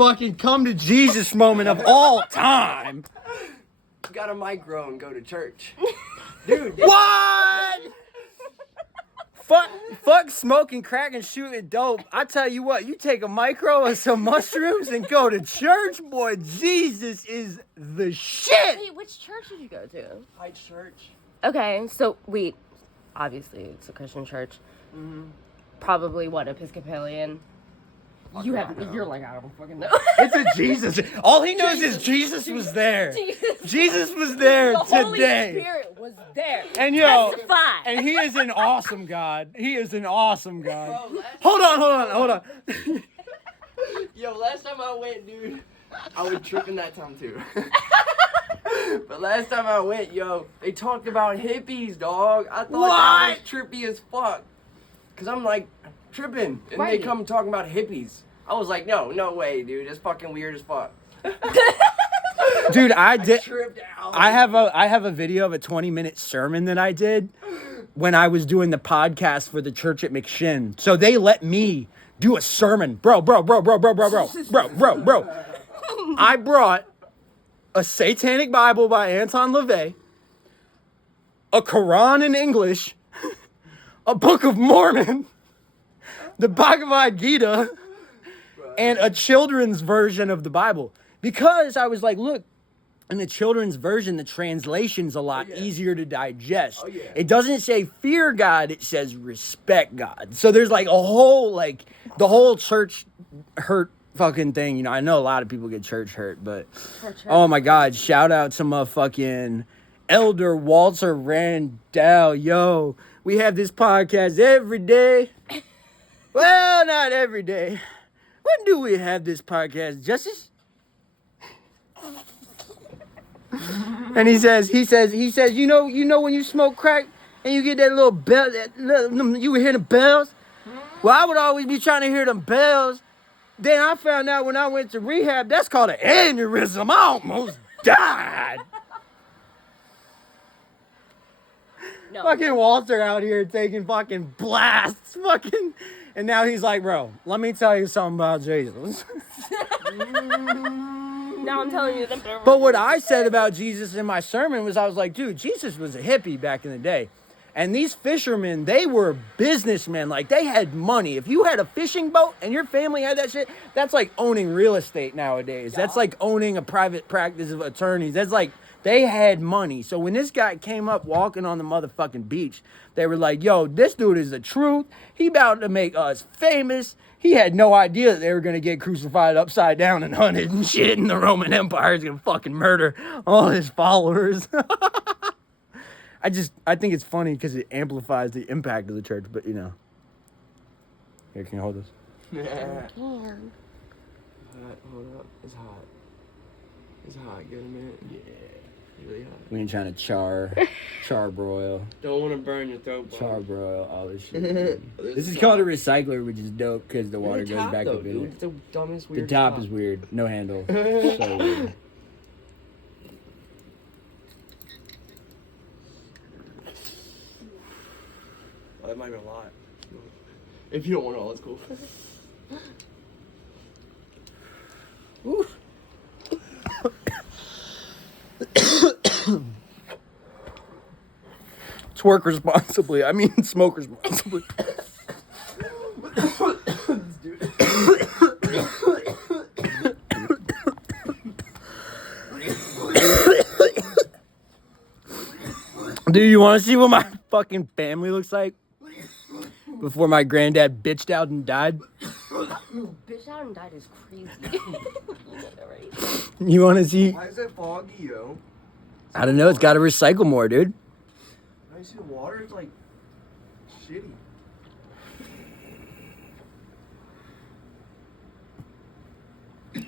fucking come to Jesus moment of all time. Got a micro and go to church. Dude. What? Fuck smoking crack and shooting dope. I tell you what, you take a micro and some mushrooms and go to church, boy. Jesus is the shit. Wait, which church did you go to? High church. Okay, so obviously it's a Christian church. Mm-hmm. Probably what, Episcopalian? You're like, I don't fucking know. It's a Jesus. All he knows is Jesus was there. Jesus was there the today. Holy Spirit was there. And yo, Testify. and he is an awesome God. He is an awesome God. Hold on. Yo, last time I went, dude, I was tripping that time too. But last time I went, yo, they talked about hippies, dog. I thought that was trippy as fuck. Cause I'm like tripping, and they come talking about hippies. I was like, no way, dude. It's fucking weird as fuck. Dude, I did. Tripped out. I have a video of a 20-minute sermon that I did when I was doing the podcast for the church at McShin. So they let me do a sermon, bro. I brought a Satanic Bible by Anton LaVey, a Quran in English, a Book of Mormon, the Bhagavad Gita, and a children's version of the Bible. Because I was like, look, in the children's version, the translation's a lot easier to digest. It doesn't say fear God, it says respect God. So there's like a whole, like, the whole church hurt fucking thing. You know, I know a lot of people get church hurt, but oh my God, shout out to motherfucking Elder Walter Randall. Yo, we have this podcast every day. Well, not every day. When do we have this podcast, Justice? And he says, you know when you smoke crack and you get that little bell, you would hear the bells? Well, I would always be trying to hear them bells. Then I found out when I went to rehab, that's called an aneurysm. I almost died. No. Fucking Walter out here taking fucking blasts, fucking, and now he's like, bro, let me tell you something about Jesus. Now I'm telling you the But what I said about Jesus in my sermon was, I was like, dude, Jesus was a hippie back in the day. And these fishermen, they were businessmen. Like, they had money. If you had a fishing boat and your family had that shit, that's like owning real estate nowadays. That's like owning a private practice of attorneys. That's like, they had money. So when this guy came up walking on the motherfucking beach, they were like, yo, this dude is the truth. He about to make us famous. He had no idea that they were going to get crucified upside down and hunted and shit, and the Roman Empire is going to fucking murder all his followers. I think it's funny because it amplifies the impact of the church, but you know. Here, can you hold this? Yeah. I can. Hold up. It's hot. It's hot. Give it a minute. Yeah. Really hot. We ain't trying to char broil. Don't want to burn your throat. Char broil, all this shit. This is called a recycler, which is dope because the water goes back up in it. It's the dumbest, weird. The top is weird. No handle. So weird. Oh, that might be a lot. If you don't want it all, it's cool. Ooh. Twerk responsibly. I mean, smoke responsibly. Dude, you want to see what my fucking family looks like before my granddad bitched out and died? Bitched out and died is crazy. You know that, right? You want to see? Why is it foggy, yo? I don't know. It's got to recycle more, dude. I see the water is like shitty.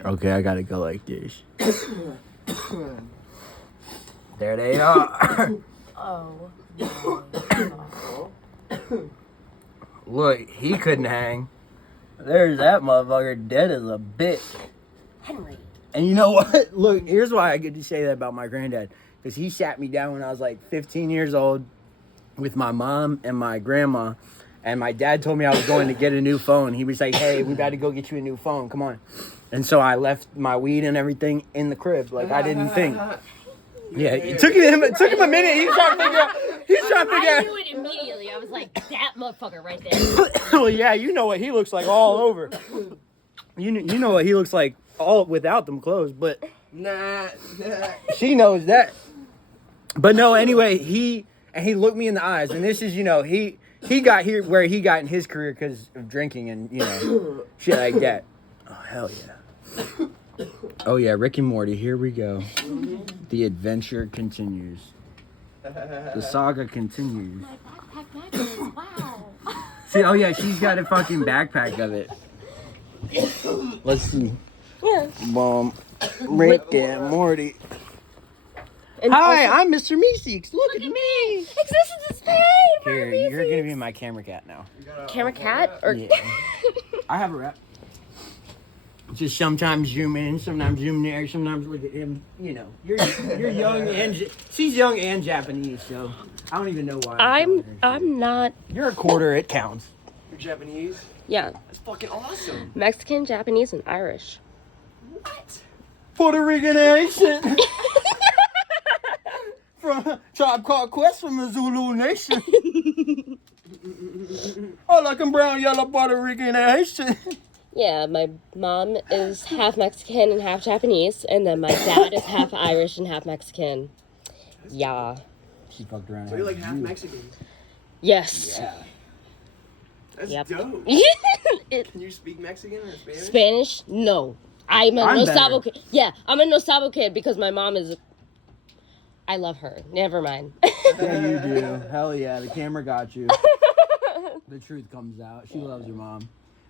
Okay, I gotta go like this. There they are. Oh. Look, he couldn't hang. There's that motherfucker dead as a bitch. Henry. And you know what? Look, here's why I get to say that about my granddad. Because he sat me down when I was like 15 years old with my mom and my grandma. And my dad told me I was going to get a new phone. He was like, hey, we got to go get you a new phone. Come on. And so I left my weed and everything in the crib. Like, I didn't think. Yeah, it took him a minute. He was trying to figure out. I knew it immediately. I was like, that motherfucker right there. Well, yeah, you know what he looks like all over. You know what he looks like all without them clothes, but Nah. she knows that. But no, anyway, he looked me in the eyes, and this is, he got here where he got in his career because of drinking and, shit like that. Oh, hell yeah. Oh, yeah, Rick and Morty, here we go. The adventure continues. The saga continues. My backpack matches. Wow. See, oh, yeah, she's got a fucking backpack of it. Let's see. Yeah. Rick and Morty. And Hi, also, I'm Mr. Meeseeks. Look at me. This is Spain. Here, you're gonna be my camera cat now. Camera cat? Or Yeah. I have a rep. Just sometimes zoom in, sometimes zoom there, sometimes look at him. You're young and she's young and Japanese, so I don't even know why. I'm not. You're a quarter. It counts. You're Japanese? Yeah. That's fucking awesome. Mexican, Japanese, and Irish. What? Puerto Rican accent. From Tribe Called Quest from the Zulu Nation. I like 'em brown, yellow, Puerto Rican accent. Yeah, my mom is half Mexican and half Japanese, and then my dad is half Irish and half Mexican. Yeah. She fucked around. So you're like half Mexican. Yes. Yeah. That's Yep. dope. It- Can you speak Mexican or Spanish? Spanish? No. I'm a no sabo kid. Yeah, I'm a no sabo kid because my mom is. I love her. Never mind. Yeah, you do. Hell yeah, the camera got you. The truth comes out. She loves her mom.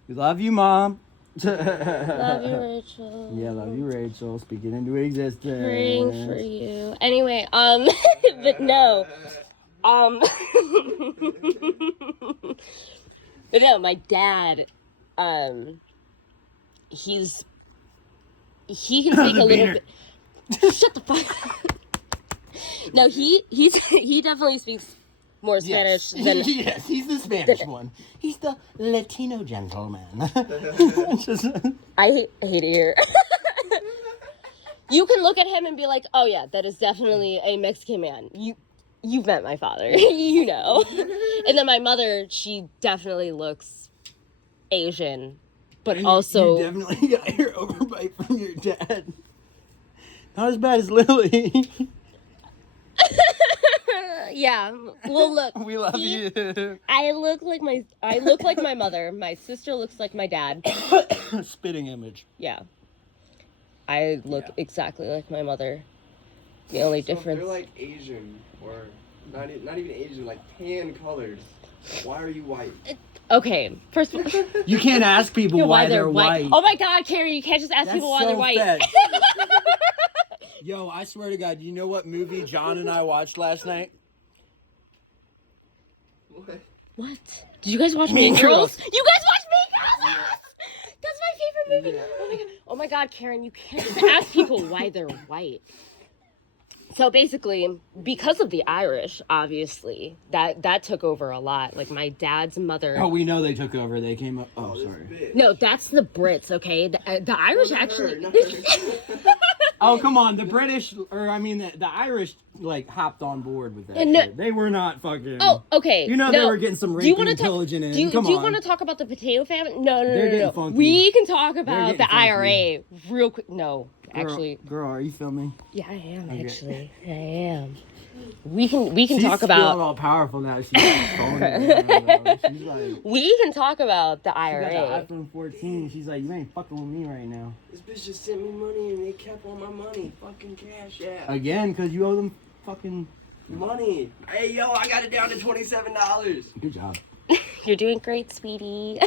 We love you, Mom. Love you, Rachel. Yeah, love you, Rachel. Speak it into existence. Praying for you. Anyway, but no. But no, my dad, he can speak a little bit. Shut the fuck up. No, he definitely speaks more Spanish than. Yes, he's the Spanish one. He's the Latino gentleman. I hate it here. You can look at him and be like, oh yeah, that is definitely a Mexican man. You've met my father, you know. And then my mother, she definitely looks Asian, but also... You definitely got your overbite from your dad. Not as bad as Lily. Yeah. Well, look. We love you. I look like my mother. My sister looks like my dad. Spitting image. Yeah. I look exactly like my mother. The only difference... They're like Asian, or not even Asian, like tan colored. Why are you white? Okay, first of all... You can't ask people why they're white. Oh my God, Carrie, you can't just ask people why they're white. Fed. Yo, I swear to God, you know what movie John and I watched last night? What? Did you guys watch Mean Mean Girls? Girls. You guys watched Mean Girls? Yes! That's my favorite movie. Yeah. Oh my God, Karen, you can't just ask people why they're white. So basically, because of the Irish, obviously, that took over a lot. Like my dad's mother. Oh, we know they took over. They came up. Oh, sorry. Bitch. No, that's the Brits, okay? The Irish Not actually. her, not her. Oh, come on. The British, or I mean, the Irish, like, hopped on board with that And no- shit. They were not fucking... Oh, okay. You know no. they were getting some Do you raping wanna and pillaging in. Do you Come on. want to talk about the potato famine? No. They're getting funky. We can talk about getting the funky. IRA real quick. No, Girl, actually. Girl, are you filming? Yeah, I am Okay. actually. I am. We can She's talk about. all powerful now. She's She's like... We can talk about the She got IRA. the iPhone 14. She's like, you ain't fucking with me right now. This bitch just sent me money and they kept all my money. Fucking cash app. Again, because you owe them fucking... Money. Hey, yo, I got it down to $27. Good job. You're doing great, sweetie.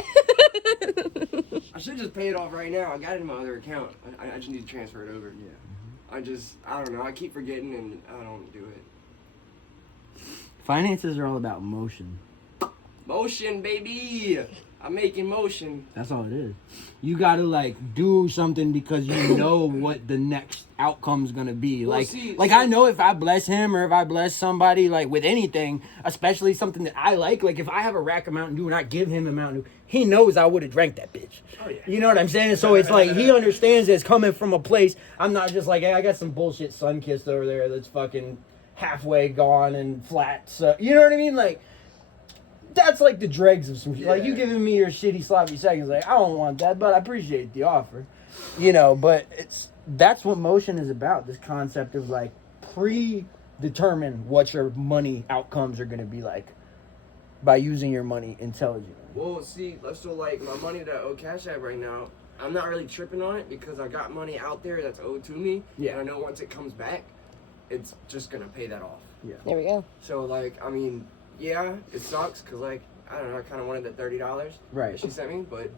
I should just pay it off right now. I got it in my other account. I just need to transfer it over. Yeah. I don't know. I keep forgetting and I don't do it. Finances are all about motion. Motion, baby. I'm making motion. That's all it is. You gotta like do something because you know what the next outcome's gonna be. Well, Like, see, I know if I bless him or if I bless somebody like with anything, especially something that I like if I have a rack of Mountain Dew and I give him a Mountain Dew, he knows I would have drank that bitch. Oh, yeah. You know what I'm saying? So it's like he understands it's coming from a place. I'm not just like, hey, I got some bullshit Sunkist over there that's fucking halfway gone and flat. So you know what I mean? Like. That's like the dregs of some shit. Yeah. Like, you giving me your shitty sloppy seconds. Like, I don't want that, but I appreciate the offer. You know, but that's what motion is about. This concept of, like, predetermine what your money outcomes are going to be like by using your money intelligently. Well, see, so, like, my money that I owe Cash App right now, I'm not really tripping on it because I got money out there that's owed to me. Yeah. And I know once it comes back, it's just going to pay that off. Yeah. There we go. So, like, I mean... Yeah, it sucks because, like, I don't know, I kind of wanted that $30 Right. that she sent me, but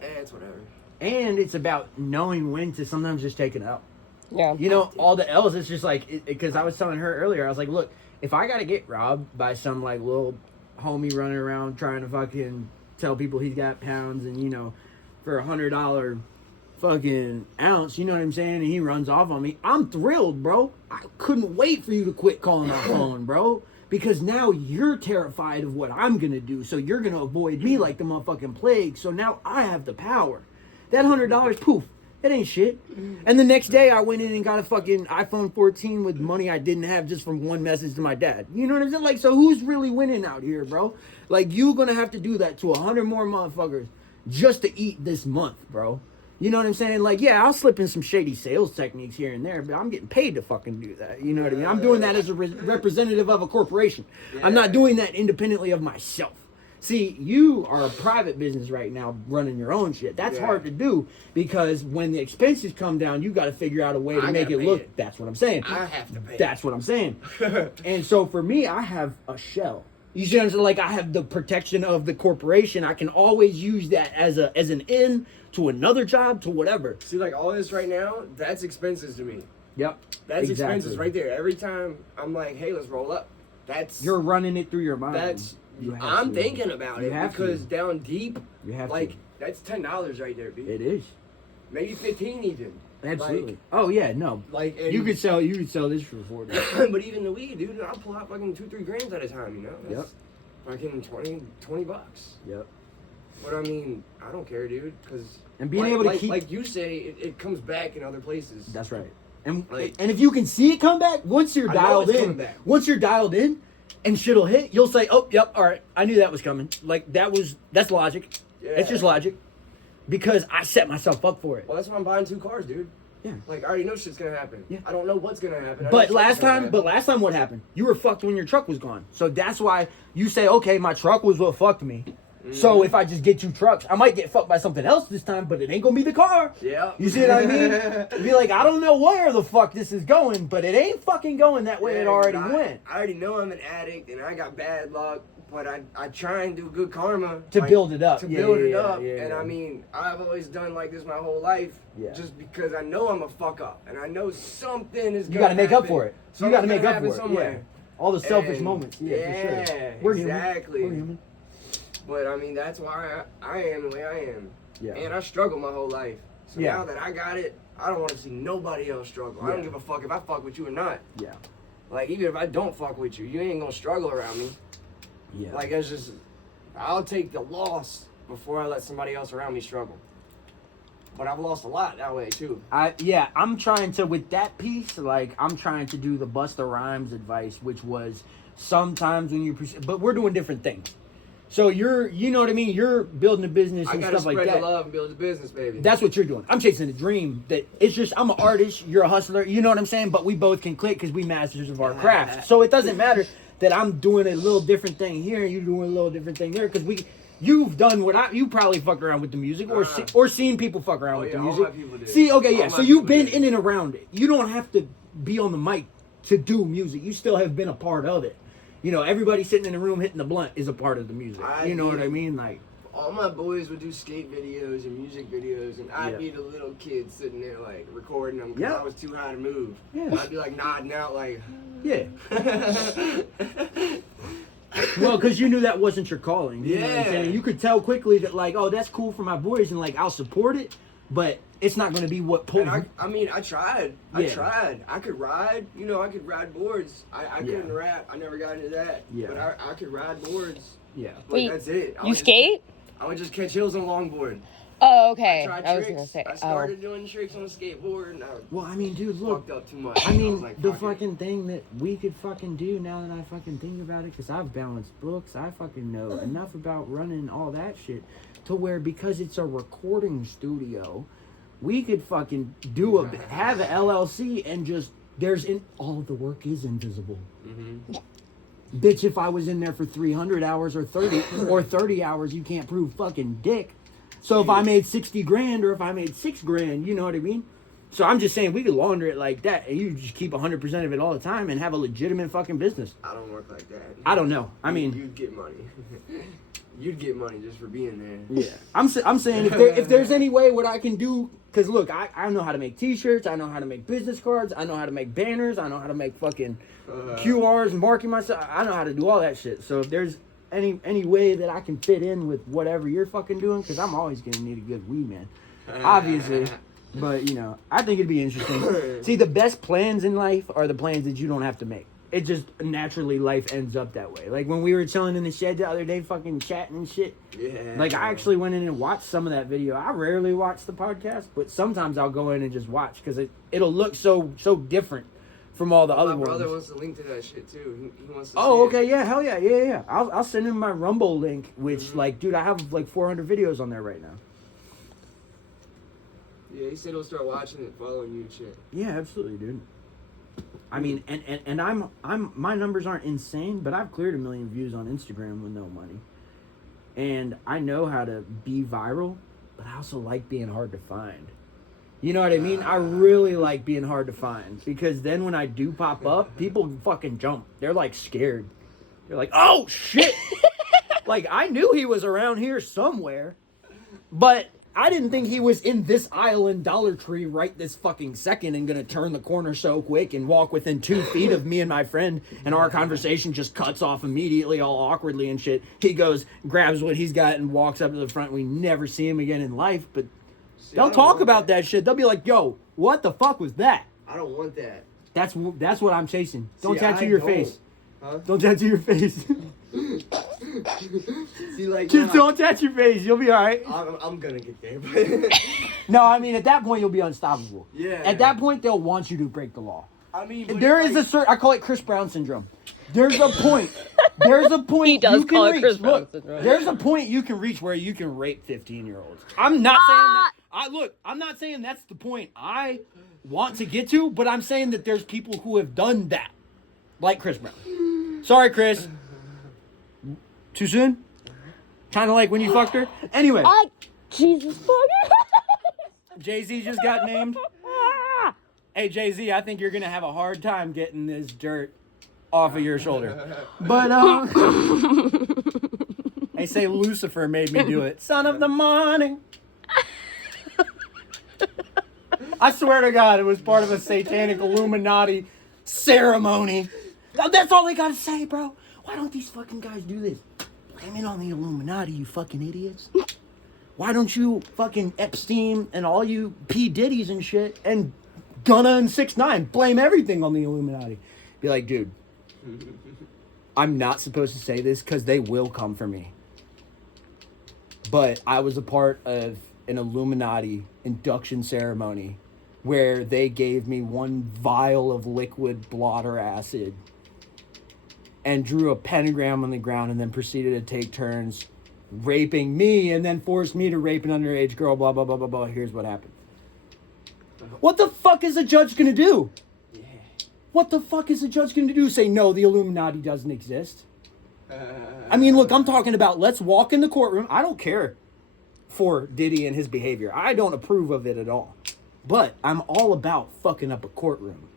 it's whatever. And it's about knowing when to sometimes just take it out. Yeah. You know, all the L's, it's just like, because I was telling her earlier, I was like, look, if I got to get robbed by some, like, little homie running around trying to fucking tell people he's got pounds and, you know, for $100 fucking ounce, you know what I'm saying, and he runs off on me, I'm thrilled, bro. I couldn't wait for you to quit calling my phone, bro. Because now you're terrified of what I'm going to do. So you're going to avoid me like the motherfucking plague. So now I have the power. That $100, poof, it ain't shit. And the next day I went in and got a fucking iPhone 14 with money I didn't have just from one message to my dad. You know what I'm saying? Like, so who's really winning out here, bro? Like, you going to have to do that to 100 more motherfuckers just to eat this month, bro. You know what I'm saying? Like, yeah, I'll slip in some shady sales techniques here and there, but I'm getting paid to fucking do that. You know what I mean? I'm doing that as a representative of a corporation. Yeah. I'm not doing that independently of myself. See, you are a private business right now running your own shit. That's hard to do because when the expenses come down, you got to figure out a way to make it look. That's what I'm saying. I have to pay. That's what I'm saying. And so for me, I have a shell. You see what I'm saying? Like, I have the protection of the corporation. I can always use that as an in to another job, to whatever. See, like, all this right now, that's expenses to me. Yep. That's expenses right there. Every time I'm like, hey, let's roll up. You're running it through your mind. I'm thinking about it because down deep, like, that's $10 right there, B. It is. Maybe 15 even. Absolutely. Like, oh yeah, no. Like, you could sell this for $40. But even the weed, dude, I'll pull out fucking 2-3 grams at a time, you know? That's fucking 20 bucks. Yep. But I mean, I don't care, dude, because and being able to keep, like you say, it comes back in other places. That's right. And if you can see it come back, once you're dialed in, and shit'll hit, you'll say, oh, yep, all right, I knew that was coming. Like, that's logic. Yeah. It's just logic. Because I set myself up for it. Well, that's why I'm buying 2 cars, dude. Yeah. Like, I already know shit's gonna happen. Yeah. I don't know what's gonna happen. But last time what happened? You were fucked when your truck was gone. So that's why you say, okay, my truck was what fucked me. Mm-hmm. So if I just get 2 trucks, I might get fucked by something else this time, but it ain't gonna be the car. Yeah. You see what I mean? Be like, I don't know where the fuck this is going, but it ain't fucking going that way it already went. I already know I'm an addict and I got bad luck, but I try and do good karma. To build it up. To build it up. And I mean, I've always done like this my whole life. Yeah. Just because I know I'm a fuck up. And I know something is gonna You gotta make happen. up for it. You gotta make up for it. Somewhere. Yeah. All the selfish moments. Yeah, for sure. We're exactly. Human. We're human. But I mean, that's why I am the way I am. Yeah. And I struggled my whole life. So now that I got it, I don't want to see nobody else struggle. I don't give a fuck if I fuck with you or not. Yeah. Like, even if I don't fuck with you, you ain't gonna struggle around me. Yeah. Like, it's just, I'll take the loss before I let somebody else around me struggle. But I've lost a lot that way, too. I'm trying to, with that piece, like, I'm trying to do the Busta Rhymes advice, which was sometimes when you, but we're doing different things. So you know what I mean? You're building a business and stuff like that. I gotta spread the love and build a business, baby. That's what you're doing. I'm chasing a dream that it's just, I'm an artist, you're a hustler, you know what I'm saying? But we both can click because we masters of our craft. So it doesn't matter that I'm doing a little different thing here and you're doing a little different thing there because you've done you probably fuck around with the music or seen people fuck around with the music. All my people did. See, okay, yeah. So you've been in and around it. You don't have to be on the mic to do music. You still have been a part of it. You know, everybody sitting in the room hitting the blunt is a part of the music. You know what I mean? Like, all my boys would do skate videos and music videos, and I'd be the little kid sitting there, like, recording them because I was too high to move. Yeah. I'd be, like, nodding out, like... Yeah. Well, because you knew that wasn't your calling. You know what I'm Yeah. saying? You could tell quickly that, like, oh, that's cool for my boys, and, like, I'll support it, but it's not going to be what pulls. And I mean, I tried. Yeah. I could ride. You know, I could ride boards. I couldn't rap. I never got into that. Yeah. But I could ride boards. Yeah. But Wait, that's it. You skate? I would just catch hills on a longboard. Oh, okay. Tried I was tricks. gonna say. I started doing tricks on a skateboard, and I Well, I mean, dude, look. fucked up too much. I mean, was like, the fuck it. fucking thing that we could fucking do now that I fucking think about it, because I've balanced books, I fucking know enough about running all that shit to where, because it's a recording studio, we could fucking have an LLC and just, all of the work is invisible. Mm-hmm. Bitch, if I was in there for 300 hours or 30 hours, you can't prove fucking dick. So if I made 60 grand or if I made 6 grand, you know what I mean? So I'm just saying we could launder it like that, and you just keep 100% of it all the time and have a legitimate fucking business. I don't work like that. I don't know. I mean, you'd get money. You'd get money just for being there. yeah. I'm saying if there's any way what I can do, because look, I know how to make T-shirts, I know how to make business cards, I know how to make banners, I know how to make fucking QRs and marking myself. I know how to do all that shit. So if there's any way that I can fit in with whatever you're fucking doing, because I'm always gonna need a good weed man, obviously. But you know, I think it'd be interesting. See, the best plans in life are the plans that you don't have to make. It just naturally life ends up that way. Like when we were chilling in the shed the other day, fucking chatting and shit. Yeah. Like I actually went in and watched some of that video. I rarely watch the podcast, but sometimes I'll go in and just watch because it'll look so different from all the other My brother ones. wants to link to that shit too. He wants to Oh, see okay, it. yeah, hell yeah, yeah. I'll send him my Rumble link, which like, dude, I have like 400 videos on there right now. Yeah, he said he'll start watching it, following you and shit. Yeah, absolutely, dude. I mean, and I'm my numbers aren't insane, but I've cleared 1 million views on Instagram with no money. And I know how to be viral, but I also like being hard to find. You know what I mean? I really like being hard to find because then when I do pop up, people fucking jump. They're like scared. They're like, "Oh shit." Like I knew he was around here somewhere, but I didn't think he was in this aisle in Dollar Tree right this fucking second and gonna turn the corner so quick and walk within 2 feet of me and my friend, and our conversation just cuts off immediately, all awkwardly and shit. He goes, grabs what he's got, and walks up to the front. We never see him again in life, but they'll talk about that shit. They'll be like, "Yo, what the fuck was that?" I don't want that. That's what I'm chasing. Don't See, tattoo I your don't. face. Huh? Don't tattoo your face. See, like, Just nah, don't tattoo your face. You'll be all right. I'm gonna get there, but No, I mean, at that point, you'll be unstoppable. Yeah. At that point, they'll want you to break the law. I mean, but There it's is like, a certain, I call it Chris Brown syndrome. There's a point. There's a point He does you can call it reach. Chris Brown Look, syndrome. there's a point you can reach where you can rape 15-year-olds. I'm not saying that. I'm not saying that's the point I want to get to, but I'm saying that there's people who have done that, like Chris Brown. Sorry, Chris. Too soon? Kind of like when you fucked her. Anyway, Jesus fuck. Jay-Z just got named. Hey, Jay-Z, I think you're going to have a hard time getting this dirt off of your shoulder. But, they say Lucifer made me do it. Son of the morning. I swear to God, it was part of a satanic Illuminati ceremony. That's all they got to say, bro. Why don't these fucking guys do this? Blame it on the Illuminati, you fucking idiots. Why don't you fucking Epstein and all you P. Diddy's and shit and Gunna and 6ix9ine blame everything on the Illuminati? Be like, dude, I'm not supposed to say this because they will come for me. But I was a part of an Illuminati induction ceremony where they gave me 1 vial of liquid blotter acid and drew a pentagram on the ground and then proceeded to take turns raping me and then forced me to rape an underage girl, blah, blah, blah, blah, blah. Here's what happened. What the fuck is a judge gonna do? yeah. What the fuck is a judge gonna do? Say, no, the Illuminati doesn't exist? I mean, look, I'm talking about let's walk in the courtroom. I don't care for Diddy and his behavior. I don't approve of it at all. But I'm all about fucking up a courtroom.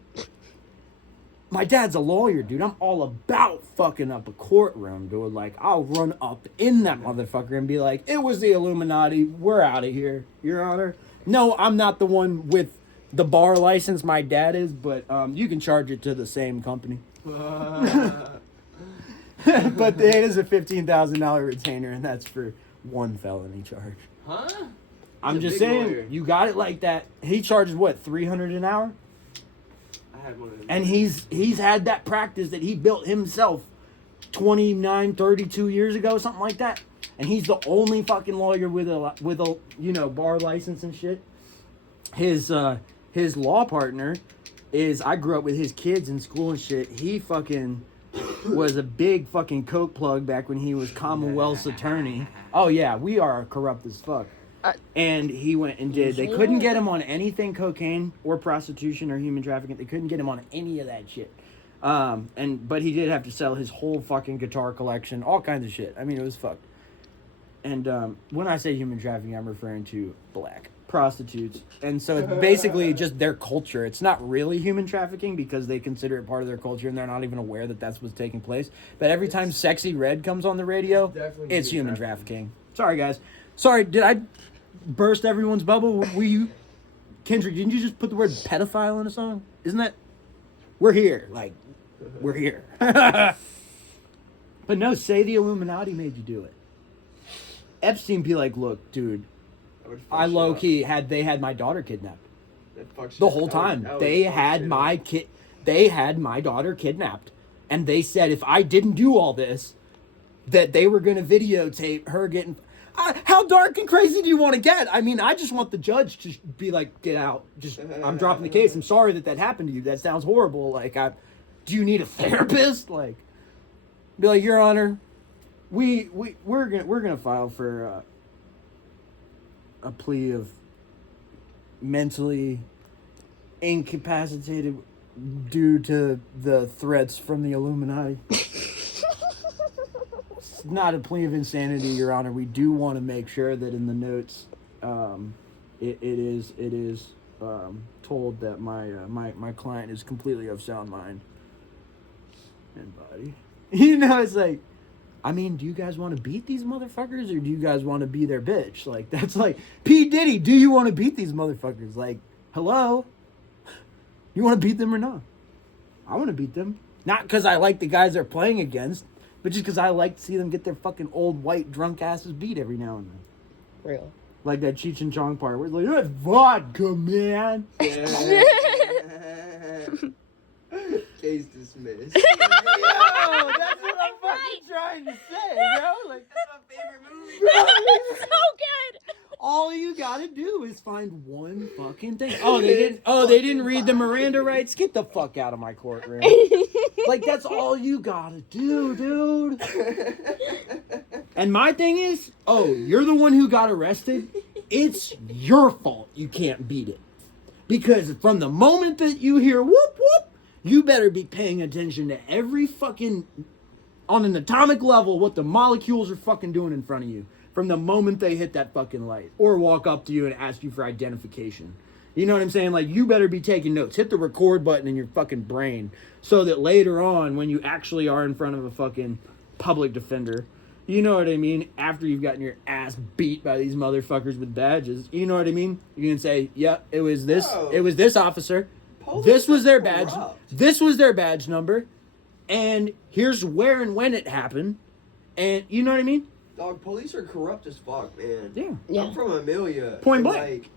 My dad's a lawyer, dude. I'm all about fucking up a courtroom, dude. Like, I'll run up in that motherfucker and be like, it was the Illuminati. We're out of here, Your Honor. No, I'm not the one with the bar license. My dad is, but you can charge it to the same company. But it is a $15,000 retainer, and that's for one felony charge. Huh? I'm He's a just big saying, lawyer. you got it like that. He charges what, $300 an hour? I had one of them. And he's had that practice that he built himself 32 years ago, something like that. And he's the only fucking lawyer with a bar license and shit. His law partner is, I grew up with his kids in school and shit. He fucking was a big fucking coke plug back when he was Commonwealth's attorney. Oh yeah, we are corrupt as fuck. And he went and did. They couldn't get him on anything cocaine or prostitution or human trafficking. They couldn't get him on any of that shit. But he did have to sell his whole fucking guitar collection, all kinds of shit. I mean, it was fucked. And when I say human trafficking, I'm referring to black prostitutes. And so it's basically just their culture. It's not really human trafficking because they consider it part of their culture and they're not even aware that that's what's taking place. But every time Sexy Red comes on the radio, it's human trafficking. Sorry, guys. Sorry, did I burst everyone's bubble? Were you... Kendrick, didn't you just put the word pedophile in a song? Isn't that... We're here. Like, we're here. But no, say the Illuminati made you do it. Epstein be like, look, dude, I low-key had my daughter kidnapped. The whole time. They had my daughter kidnapped. And they said if I didn't do all this, that they were going to videotape her getting... how dark and crazy do you want to get? I mean, I just want the judge to be like, get out. Just, I'm dropping the case. I'm sorry that happened to you. That sounds horrible. Like, do you need a therapist? Like, be like, Your Honor, we're gonna file for a plea of mentally incapacitated due to the threats from the Illuminati. Not a plea of insanity, Your Honor. We do want to make sure that in the notes, it is told that my client is completely of sound mind and body. You know, it's like, I mean, do you guys want to beat these motherfuckers or do you guys want to be their bitch? Like, that's like, P. Diddy, do you want to beat these motherfuckers? Like, hello? You want to beat them or not? I want to beat them. Not because I like the guys they're playing against, but just because I like to see them get their fucking old white drunk asses beat every now and then. Real. Like that Cheech and Chong part where it's like, that's vodka, man. Yeah. Case dismissed. Yo, that's what I'm fucking trying to say, bro. Like, That's my favorite movie. It's so good. all you gotta do is find one fucking thing. Oh, they didn't read the Miranda rights? Get the fuck out of my courtroom. Like, that's all you gotta do, dude. And my thing is, you're the one who got arrested. It's your fault you can't beat it. Because from the moment that you hear whoop whoop, you better be paying attention to every fucking, on an atomic level, what the molecules are fucking doing in front of you. From the moment they hit that fucking light. Or walk up to you and ask you for identification. You know what I'm saying? Like, you better be taking notes. Hit the record button in your fucking brain. So that later on, when you actually are in front of a fucking public defender, you know what I mean? After you've gotten your ass beat by these motherfuckers with badges, you know what I mean? You can say, yep, it was this officer. This was their badge. This was their badge number. And here's where and when it happened. And you know what I mean? Dog, police are corrupt as fuck, man. Yeah. I'm from Amelia. Point and, blank. Like,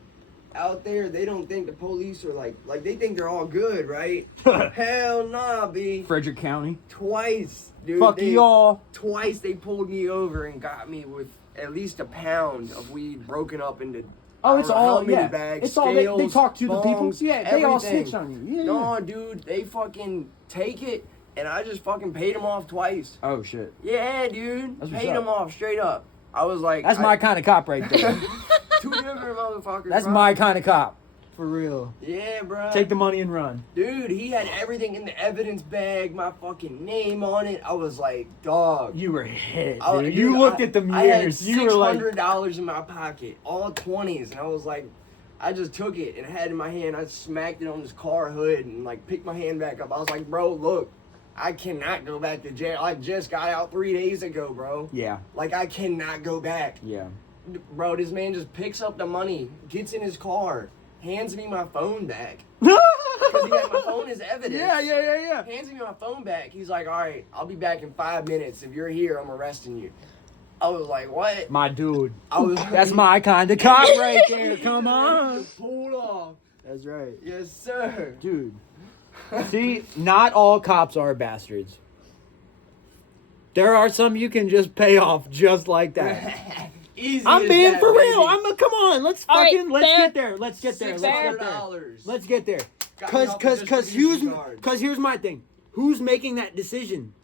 out there, they don't think the police are like they think they're all good, right? Hell nah, B. Frederick County. Twice, dude. Fuck y'all. Twice they pulled me over and got me with at least a pound of weed broken up into. Oh, it's all, many yeah. bags, It's all, scales, they talk to the people. bongs, Yeah, they all everything. snitch on you. Yeah. No, dude, they fucking take it, and I just fucking paid them off twice. Oh, shit. Yeah, dude. That's what's Paid up. them off straight up. I was like... That's my kind of cop right there. Two different motherfuckers, That's bro. my kind of cop. For real. Yeah, bro. Take the money and run. Dude, he had everything in the evidence bag, my fucking name on it. I was like, dog. You were hit, I- dude. dude, You looked at the I had mirrors. You were like... $600 in my pocket, all 20s, and I was like, I just took it and had it in my hand. I smacked it on his car hood and like picked my hand back up. I was like, bro, look, I cannot go back to jail. I just got out 3 days ago, bro. Yeah. Like, I cannot go back. Yeah. Bro, this man just picks up the money, gets in his car, hands me my phone back. Because he had my phone as evidence. Yeah. Hands me my phone back. He's like, all right, I'll be back in 5 minutes. If you're here, I'm arresting you. I was like, what? My dude. I was That's my kind of cop right there. Come on. Pulled off. That's right. Yes, sir. Dude. See, not all cops are bastards. There are some you can just pay off just like that. Easy I'm as being that, for baby. real. Come on. Let's All right, fucking, let's fair. get there. Let's get there. $600. Let's get there. Got me off the distribution card. Cause here's my thing. Who's making that decision?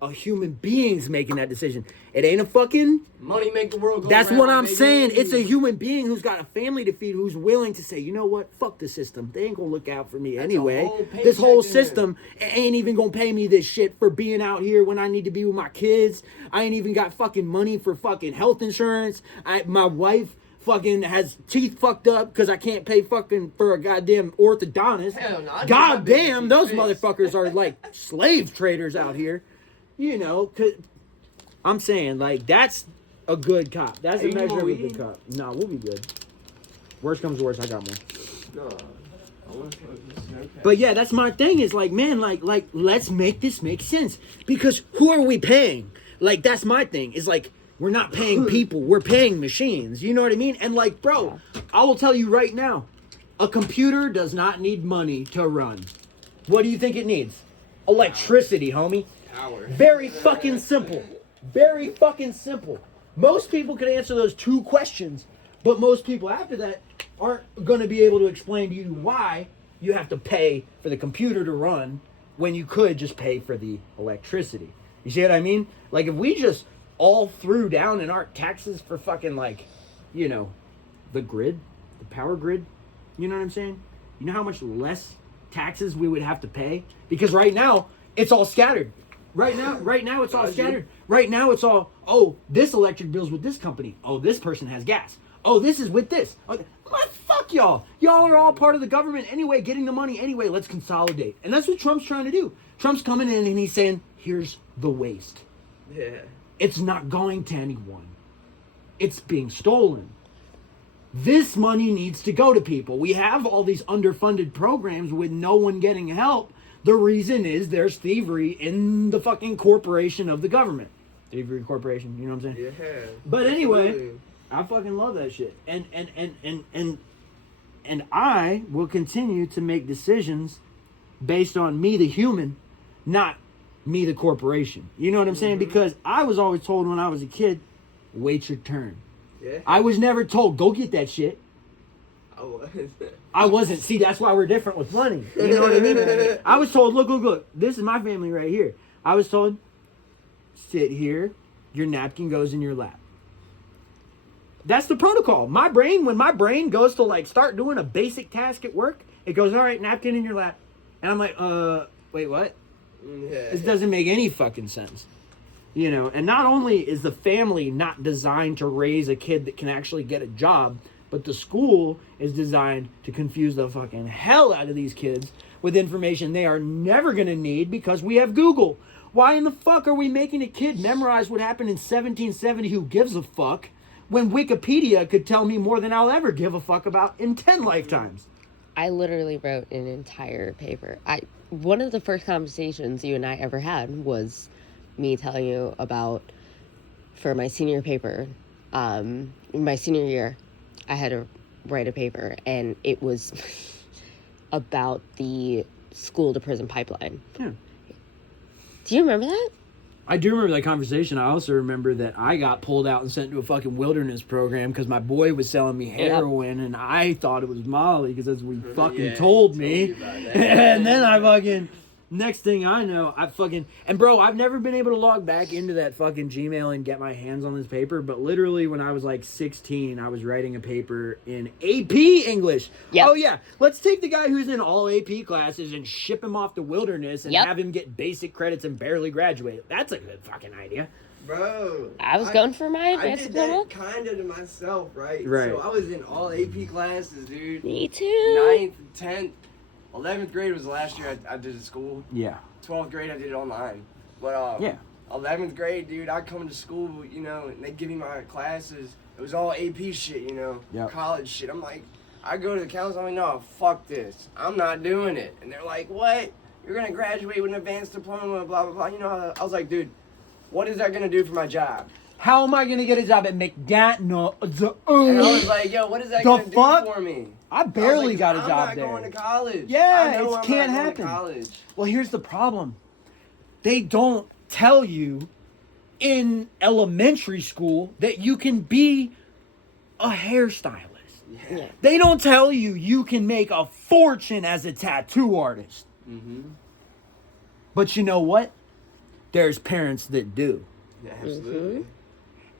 A human being's making that decision. It ain't a fucking. Money make the world go That's round, what I'm baby. saying. It's a human being who's got a family to feed, who's willing to say, you know what? Fuck the system. They ain't gonna look out for me That's anyway. a whole This whole paycheck in there. system ain't even gonna pay me this shit for being out here when I need to be with my kids. I ain't even got fucking money for fucking health insurance. My wife fucking has teeth fucked up because I can't pay fucking for a goddamn orthodontist. Hell no, I God need my damn, baby those fixed. motherfuckers are like slave traders out here. You know, I'm saying, like, that's a good cop. That's Hey, a you measure of a gonna good eat? cop. Nah, we'll be good. Worst comes to worst, I got more. No. I want to fuck this snowcat. But yeah, that's my thing. Is like, man, like, let's make this make sense. Because who are we paying? Like, that's my thing. Is like, we're not paying people. We're paying machines. You know what I mean? And like, bro, I will tell you right now, a computer does not need money to run. What do you think it needs? Electricity, homie. Power. Very fucking simple. Very fucking simple. Most people can answer those two questions, but most people after that aren't going to be able to explain to you why you have to pay for the computer to run when you could just pay for the electricity. You see what I mean? Like, if we just all threw down in our taxes for fucking, like, you know, the grid, the power grid, you know what I'm saying? You know how much less taxes we would have to pay? Because right now, it's all scattered. Right now it's all scattered. Right now it's all, oh, this electric bill's with this company. Oh, this person has gas. Oh, this is with this. Oh, fuck y'all. Y'all are all part of the government anyway, getting the money anyway. Let's consolidate. And that's what Trump's trying to do. Trump's coming in and he's saying, here's the waste. Yeah. It's not going to anyone. It's being stolen. This money needs to go to people. We have all these underfunded programs with no one getting help. The reason is there's thievery in the fucking corporation of the government. Thievery corporation, you know what I'm saying? Yeah. But anyway, Absolutely. I fucking love that shit. And I will continue to make decisions based on me the human, not me the corporation. You know what I'm saying? Because I was always told when I was a kid, wait your turn. Yeah. I was never told, go get that shit. I was. I wasn't. See, that's why we're different with money. You know what I mean? I was told, look. This is my family right here. I was told, sit here. Your napkin goes in your lap. That's the protocol. When my brain goes to like start doing a basic task at work, it goes, all right, napkin in your lap. And I'm like, wait, what? Yeah. This doesn't make any fucking sense. You know, and not only is the family not designed to raise a kid that can actually get a job, but the school is designed to confuse the fucking hell out of these kids with information they are never going to need because we have Google. Why in the fuck are we making a kid memorize what happened in 1770 who gives a fuck when Wikipedia could tell me more than I'll ever give a fuck about in 10 lifetimes? I literally wrote an entire paper. One of the first conversations you and I ever had was me telling you about, for my senior paper, my senior year, I had to write a paper, and it was about the school to prison pipeline. Yeah. Do you remember that? I do remember that conversation. I also remember that I got pulled out and sent to a fucking wilderness program because my boy was selling me heroin, and I thought it was Molly because that's what he fucking told me. And then I fucking... Next thing I know, and bro, I've never been able to log back into that fucking Gmail and get my hands on this paper, but literally when I was like 16, I was writing a paper in AP English. Yep. Oh yeah, let's take the guy who's in all AP classes and ship him off to wilderness and have him get basic credits and barely graduate. That's a good fucking idea. Bro. I was going for my I advanced did that diploma. kind of to myself, right? Right. So I was in all AP classes, dude. Me too. 9th, 10th, 11th grade was the last year I did at school. Yeah. 12th grade I did it online. But 11th grade, dude, I'd come to school, you know, and they'd give me my classes. It was all AP shit, you know, Yep. college shit. I'm like, I go to the council, I'm like, no, fuck this. I'm not doing it. And they're like, what? You're going to graduate with an advanced diploma, blah, blah, blah. You know, I was like, dude, what is that going to do for my job? How am I going to get a job at McDonald's? And I was like, yo, what is that going to do for me? I barely got a job there. I'm not going to college. Yeah, it can't happen. Well, here's the problem. They don't tell you in elementary school that you can be a hairstylist. Yeah. They don't tell you you can make a fortune as a tattoo artist. Mm-hmm. But you know what? There's parents that do. Yeah, absolutely. Mm-hmm.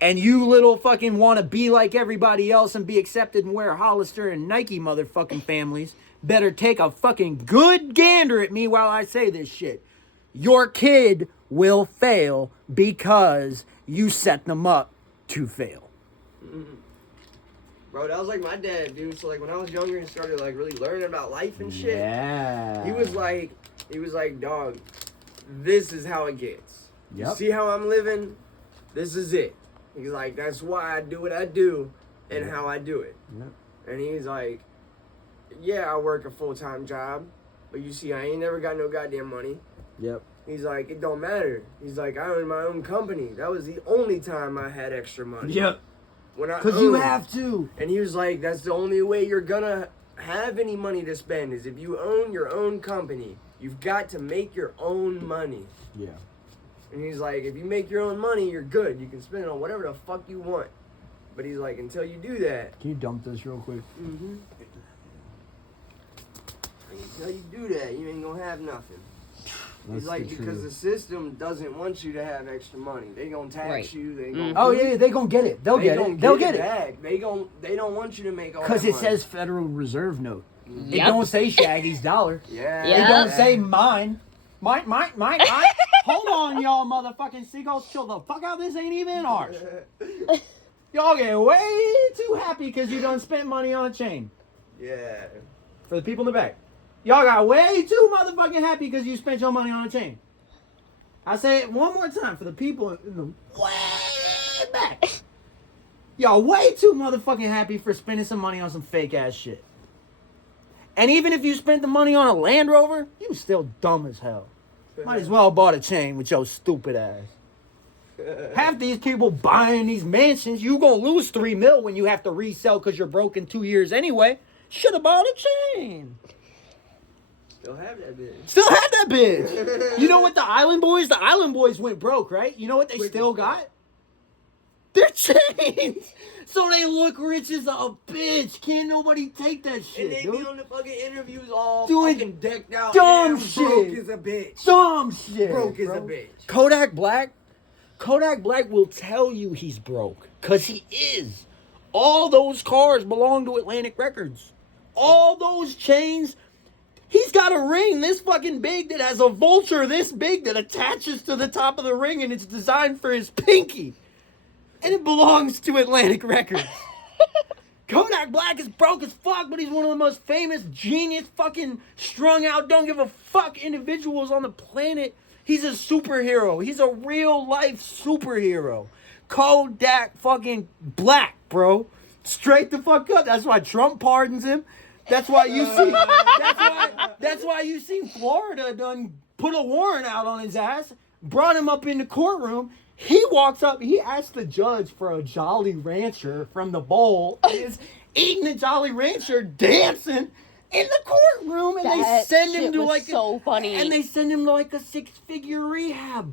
And you little fucking want to be like everybody else and be accepted and wear Hollister and Nike motherfucking families, better take a fucking good gander at me while I say this shit. Your kid will fail because you set them up to fail. Mm-hmm. Bro, that was like my dad, dude. So like when I was younger and started like really learning about life and shit, Yeah. he was like, dog, this is how it gets. Yep. You see how I'm living? This is it. He's like, that's why I do what I do and how I do it. Yep. And he's like, yeah, I work a full-time job, but you see, I ain't never got no goddamn money. Yep. He's like, it don't matter. He's like, I own my own company. That was the only time I had extra money. Yep. Because you have to. And he was like, that's the only way you're gonna have any money to spend is if you own your own company. You've got to make your own money. Yeah. And he's like, if you make your own money, you're good. You can spend it on whatever the fuck you want. But he's like, until you do that. Can you dump this real quick? Mm-hmm. Until you do that, you ain't gonna have nothing. He's like, because the system doesn't want you to have extra money. They gonna tax you. They gonna. Oh yeah, they gonna get it. They'll get it. They'll get it. Back. They don't want you to make all that Because money. it says Federal Reserve Note. Yep. It don't say Shaggy's dollar. Yeah. Yeah. It don't say mine. Mine. Hold on, y'all motherfucking seagulls. Chill the fuck out. This ain't even ours. Y'all get way too happy because you done spent money on a chain. Yeah. For the people in the back. Y'all got way too motherfucking happy because you spent your money on a chain. I say it one more time for the people in the way back. Y'all way too motherfucking happy for spending some money on some fake ass shit. And even if you spent the money on a Land Rover, you still dumb as hell. Might as well bought a chain with your stupid ass. Half these people buying these mansions, you gonna lose $3 million when you have to resell because you're broke in 2 years anyway. Should have bought a chain. Still have that bitch. Still have that bitch. You know what the Island Boys? The Island Boys went broke, right? You know what they still got? Their chains. So they look rich as a bitch. Can't nobody take that shit, And they dude. be on the fucking interviews all Doing fucking decked out. dumb Yeah, shit. Broke is a bitch. Dumb shit. Broke is bro. a bitch. Kodak Black will tell you he's broke. Because he is. All those cars belong to Atlantic Records. All those chains. He's got a ring this fucking big that has a vulture this big that attaches to the top of the ring and it's designed for his pinky. And it belongs to Atlantic Records. Kodak Black is broke as fuck, but he's one of the most famous, genius, fucking strung out, don't give a fuck individuals on the planet. He's a superhero. He's a real life superhero. Kodak fucking Black, bro. Straight the fuck up. That's why Trump pardons him. That's why you see. That's why you see Florida done put a warrant out on his ass. Brought him up in the courtroom. He walks up. He asked the judge for a Jolly Rancher from the bowl. And is eating a Jolly Rancher, dancing in the courtroom, and they send him to like so funny. And they send him to like a 6-figure rehab.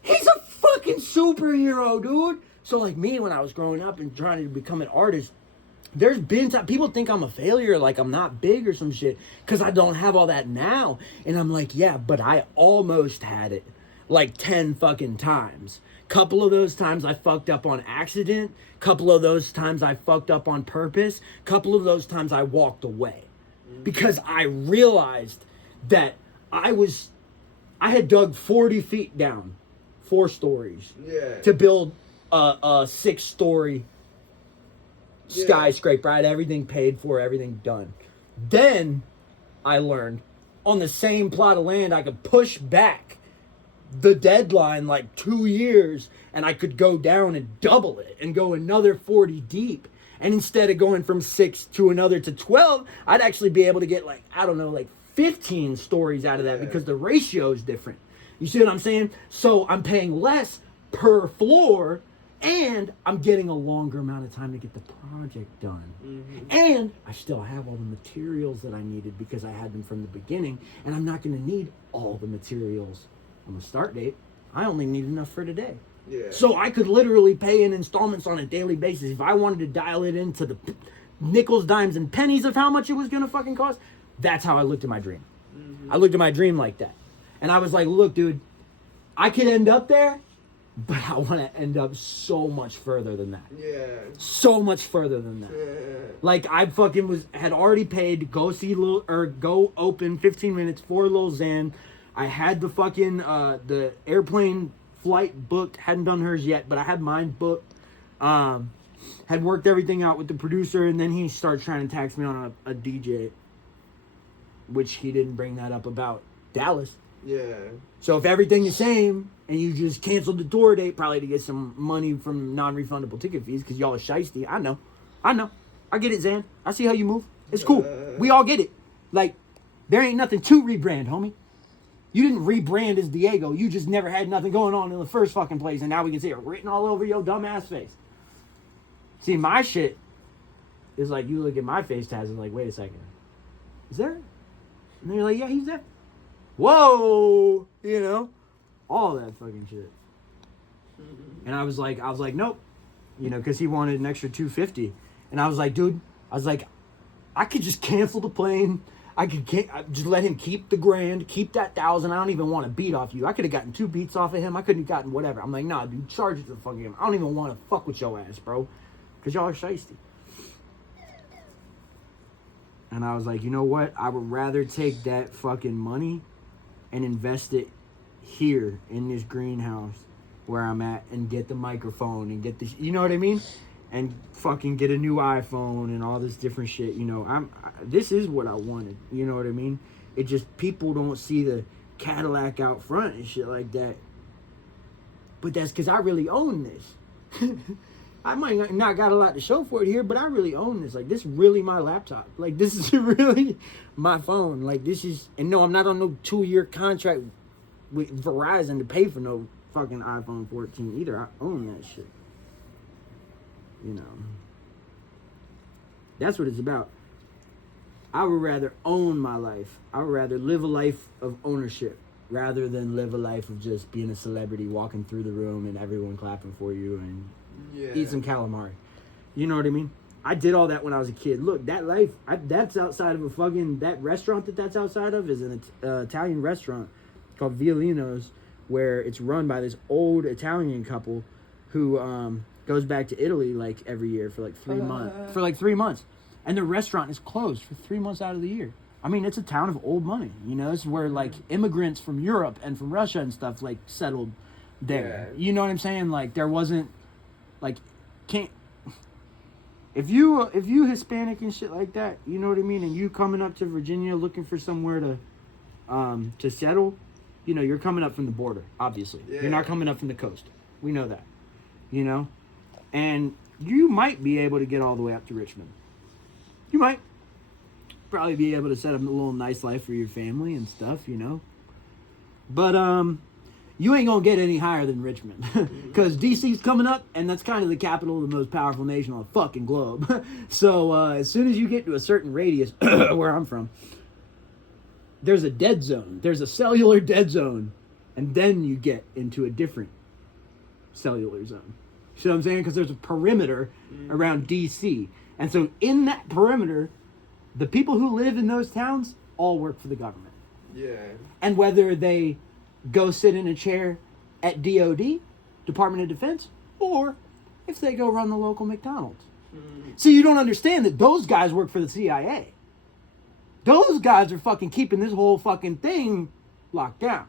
He's a fucking superhero, dude. So like me, when I was growing up and trying to become an artist. There's been time, people think I'm a failure, like I'm not big or some shit, because I don't have all that now. And I'm like, yeah, but I almost had it like 10 fucking times. Couple of those times I fucked up on accident. Couple of those times I fucked up on purpose. Couple of those times I walked away. Because I realized that I had dug 40 feet down, 4 stories, to build a 6-story skyscraper. I had everything paid for, everything done. Then I learned on the same plot of land I could push back the deadline like 2 years and I could go down and double it and go another 40 deep And instead of going from 6 to another to 12, I'd actually be able to get like, I don't know, like 15 stories out of that because the ratio is different. You see what I'm saying? So I'm paying less per floor and I'm getting a longer amount of time to get the project done. And I still have all the materials that I needed because I had them from the beginning, and I'm not going to need all the materials on the start date. I only need enough for today. Yeah. So I could literally pay in installments on a daily basis. If I wanted to dial it into the nickels, dimes, and pennies of how much it was going to fucking cost, that's how I looked at my dream. I looked at my dream like that. And I was like, look, dude, I could end up there, but I want to end up so much further than that. Yeah. So much further than that. Like, I fucking had already paid to go see go open 15 minutes for Lil Xan. I had the fucking, the airplane flight booked. Hadn't done hers yet, but I had mine booked. Had worked everything out with the producer, and then he started trying to tax me on a DJ, which he didn't bring that up about Dallas. Yeah. So if everything is same and you just canceled the tour date probably to get some money from non-refundable ticket fees because y'all are shiesty. I know. I get it, Xan. I see how you move. It's cool. We all get it. Like, there ain't nothing to rebrand, homie. You didn't rebrand as Diego. You just never had nothing going on in the first fucking place, and now we can see it written all over your dumb-ass face. See, my shit is like, you look at my face tats and like, wait a second. Is there? And then you're like, yeah, he's there. Whoa, you know, all that fucking shit. And I was like, nope, you know, because he wanted an extra $250, and I was like, dude, I could just cancel the plane. I could just let him keep the grand, keep that $1,000. I don't even want a beat off you. I could have gotten 2 beats off of him. I couldn't have gotten whatever. I'm like, nah, dude, charge it to the fucking him. I don't even want to fuck with your ass, bro, because y'all are shiesty. And I was like, you know what? I would rather take that fucking money and invest it here in this greenhouse where I'm at and get the microphone and get this, you know what I mean? And fucking get a new iPhone and all this different shit, you know. This is what I wanted, you know what I mean? It just, people don't see the Cadillac out front and shit like that. But that's because I really own this. I might not got a lot to show for it here, but I really own this. Like, this is really my laptop. Like, this is really my phone. Like, this is... And no, I'm not on no 2-year contract with Verizon to pay for no fucking iPhone 14 either. I own that shit. You know. That's what it's about. I would rather own my life. I would rather live a life of ownership rather than live a life of just being a celebrity, walking through the room and everyone clapping for you and... eat some calamari. You know what I mean? I did all that when I was a kid. Look, that life, that's outside of a fucking... That restaurant that's outside of is an Italian restaurant called Violino's, where it's run by this old Italian couple who goes back to Italy like every year for like 3 months. For like 3 months. And the restaurant is closed for 3 months out of the year. I mean, it's a town of old money. You know, it's where like immigrants from Europe and from Russia and stuff like settled there. Yeah. You know what I'm saying? Like, there wasn't... Like, can't... If you Hispanic and shit like that, you know what I mean? And you coming up to Virginia looking for somewhere to settle, you know, you're coming up from the border, obviously. Yeah. You're not coming up from the coast. We know that. You know? And you might be able to get all the way up to Richmond. You might. Probably be able to set up a little nice life for your family and stuff, you know? But, you ain't gonna get any higher than Richmond. Because DC's coming up, and that's kind of the capital of the most powerful nation on the fucking globe. So, as soon as you get to a certain radius, where I'm from, there's a dead zone. There's a cellular dead zone. And then you get into a different cellular zone. You see what I'm saying? Because there's a perimeter around DC. And so, in that perimeter, the people who live in those towns all work for the government. Yeah. And whether they... go sit in a chair at DOD, Department of Defense, or if they go run the local McDonald's. See, you don't understand that those guys work for the CIA. Those guys are fucking keeping this whole fucking thing locked down.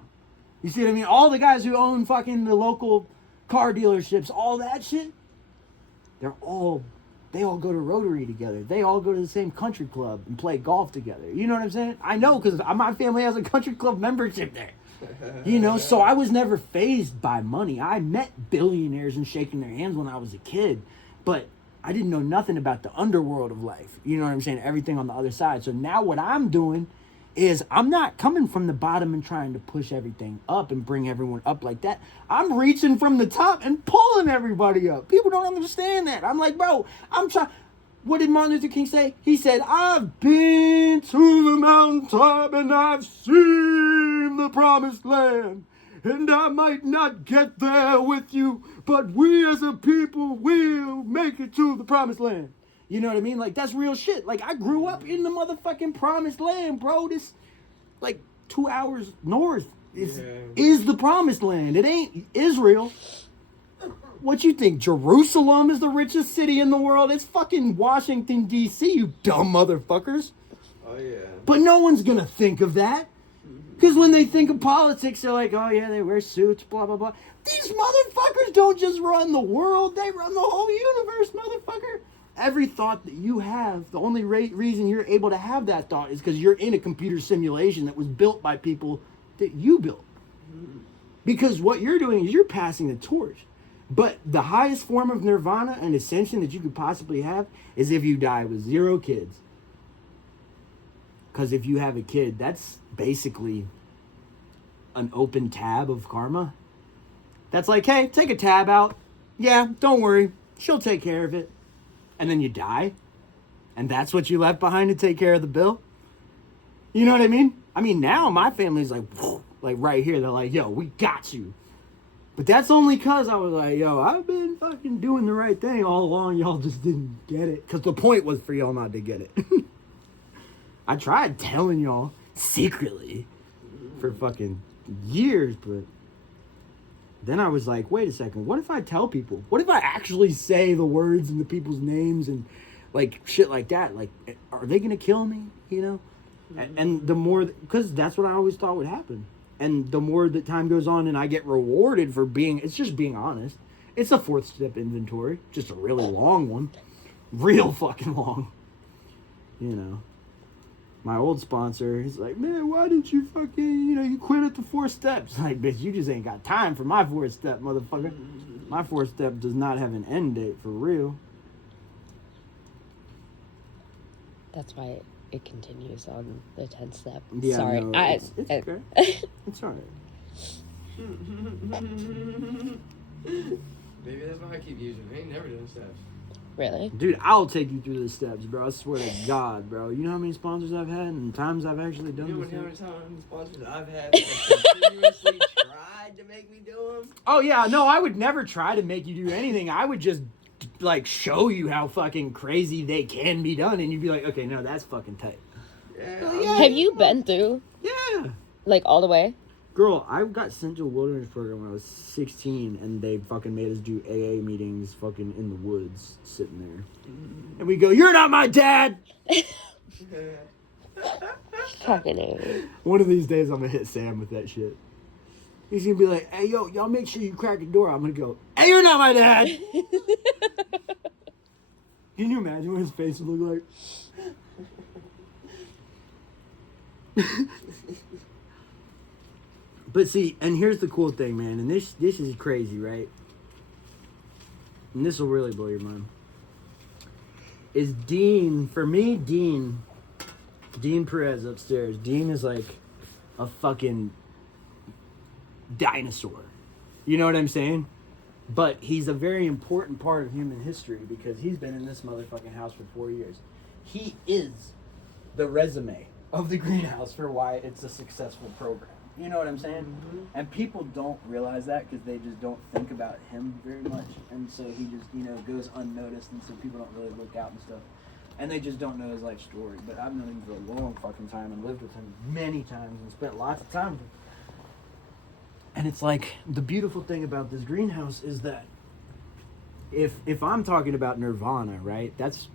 You see what I mean? All the guys who own fucking the local car dealerships, all that shit, they all go to Rotary together. They all go to the same country club and play golf together. You know what I'm saying? I know, because my family has a country club membership there. You know, so I was never fazed by money. I met billionaires and shaking their hands when I was a kid, but I didn't know nothing about the underworld of life. You know what I'm saying? Everything on the other side. So now what I'm doing is I'm not coming from the bottom and trying to push everything up and bring everyone up like that. I'm reaching from the top and pulling everybody up. People don't understand that. I'm like, bro, I'm trying. What did Martin Luther King say? He said, I've been to the mountaintop and I've seen the promised land. And I might not get there with you, but we as a people will make it to the promised land. You know what I mean? Like, that's real shit. Like, I grew up in the motherfucking promised land, bro. This, like, 2 hours north is the promised land. It ain't Israel. What you think, Jerusalem is the richest city in the world? It's fucking Washington, D.C., you dumb motherfuckers. Oh, yeah. But no one's gonna think of that. Because when they think of politics, they're like, oh, yeah, they wear suits, blah, blah, blah. These motherfuckers don't just run the world. They run the whole universe, motherfucker. Every thought that you have, the only reason you're able to have that thought is because you're in a computer simulation that was built by people that you built. Because what you're doing is you're passing the torch. But the highest form of nirvana and ascension that you could possibly have is if you die with 0 kids. Because if you have a kid, that's basically an open tab of karma. That's like, hey, take a tab out. Yeah, don't worry. She'll take care of it. And then you die. And that's what you left behind to take care of the bill. You know what I mean? I mean, now my family's like right here. They're like, yo, we got you. But that's only because I was like, yo, I've been fucking doing the right thing all along. Y'all just didn't get it. Because the point was for y'all not to get it. I tried telling y'all secretly for fucking years, but then I was like, wait a second. What if I tell people? What if I actually say the words and the people's names and like shit like that? Like, are they going to kill me? You know? And the more, because that's what I always thought would happen. And the more that time goes on and I get rewarded for being, it's just being honest. It's a 4th step inventory. Just a really long one. Real fucking long. You know. My old sponsor, he's like, man, why didn't you fucking, you quit at the 4 steps? Like, bitch, you just ain't got time for my 4th step, motherfucker. My 4th step does not have an end date, for real. That's why it continues on the 10th step. Yeah, sorry. no, it's okay. It's all right. Maybe that's why I keep using it. I ain't never done steps. Really? Dude, I'll take you through the steps, bro. I swear to God, bro. You know how many sponsors I've had and times I've actually done You know this? how many times sponsors I've had continuously tried to make me do them? Oh, yeah. No, I would never try to make you do anything. I would just, like, show you how fucking crazy they can be done. And you'd be like, okay, no, that's fucking tight. Yeah. Have you been through, Yeah. like, all the way? Girl, I got sent to a wilderness program when I was 16, and they fucking made us do AA meetings fucking in the woods, sitting there. And we go, you're not my dad! Fucking A. One of these days, I'm gonna hit Sam with that shit. He's gonna be like, hey, yo, y'all make sure you crack the door. I'm gonna go, hey, you're not my dad! Can you imagine what his face would look like? But see, and here's the cool thing, man, and this is crazy, right? And this will really blow your mind. Is Dean, for me, Dean Perez upstairs, Dean is like a fucking dinosaur. You know what I'm saying? But he's a very important part of human history because he's been in this motherfucking house for 4 years. He is the resume of the greenhouse for why it's a successful program. You know what I'm saying? Mm-hmm. And people don't realize that because they just don't think about him very much. And so he just, goes unnoticed, and so people don't really look out and stuff. And they just don't know his life story. But I've known him for a long fucking time and lived with him many times and spent lots of time with him. And it's like, the beautiful thing about this greenhouse is that if I'm talking about nirvana, right, that's,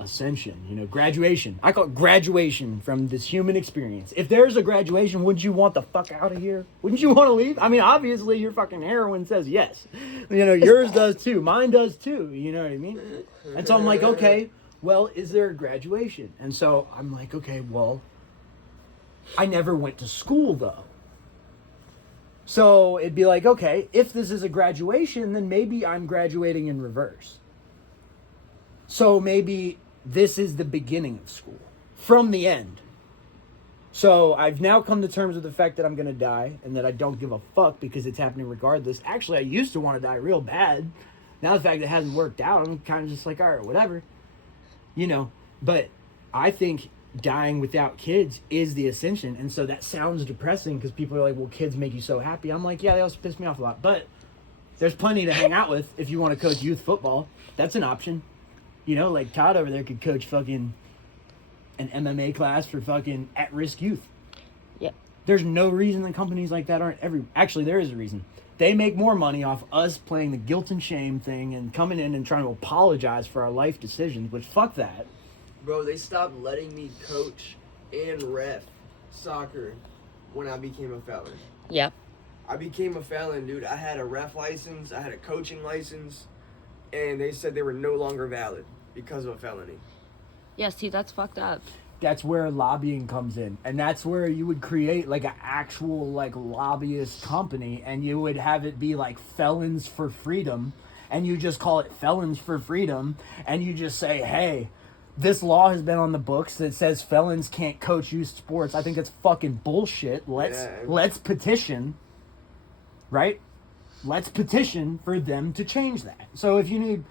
ascension, graduation. I call it graduation from this human experience. If there's a graduation, wouldn't you want the fuck out of here? Wouldn't you want to leave? I mean, obviously your fucking heroin says yes. Yours does too. Mine does too. You know what I mean? And so I'm like, okay, well, is there a graduation? And so I'm like, okay, well, I never went to school though. So it'd be like, okay, if this is a graduation, then maybe I'm graduating in reverse. So maybe this is the beginning of school from the end. So I've now come to terms with the fact that I'm going to die and that I don't give a fuck because it's happening regardless. Actually, I used to want to die real bad. Now the fact that it hasn't worked out, I'm kind of just like, all right, whatever. You know, but I think dying without kids is the ascension. And so that sounds depressing because people are like, well, kids make you so happy. I'm like, yeah, they also piss me off a lot. But there's plenty to hang out with if you want to coach youth football. That's an option. You know, like Todd over there could coach fucking an MMA class for fucking at-risk youth. Yep. There's no reason that companies like that aren't Actually, there is a reason. They make more money off us playing the guilt and shame thing and coming in and trying to apologize for our life decisions, which fuck that. Bro, they stopped letting me coach and ref soccer when I became a felon. Yep. I became a felon, dude. I had a ref license, I had a coaching license, and they said they were no longer valid because of a felony. Yeah, see, that's fucked up. That's where lobbying comes in. And that's where you would create like an actual like lobbyist company and you would have it be like Felons for Freedom and you just call it Felons for Freedom and you just say, hey, this law has been on the books that says felons can't coach youth sports. I think it's fucking bullshit. Let's petition, right? Let's petition for them to change that. So if you need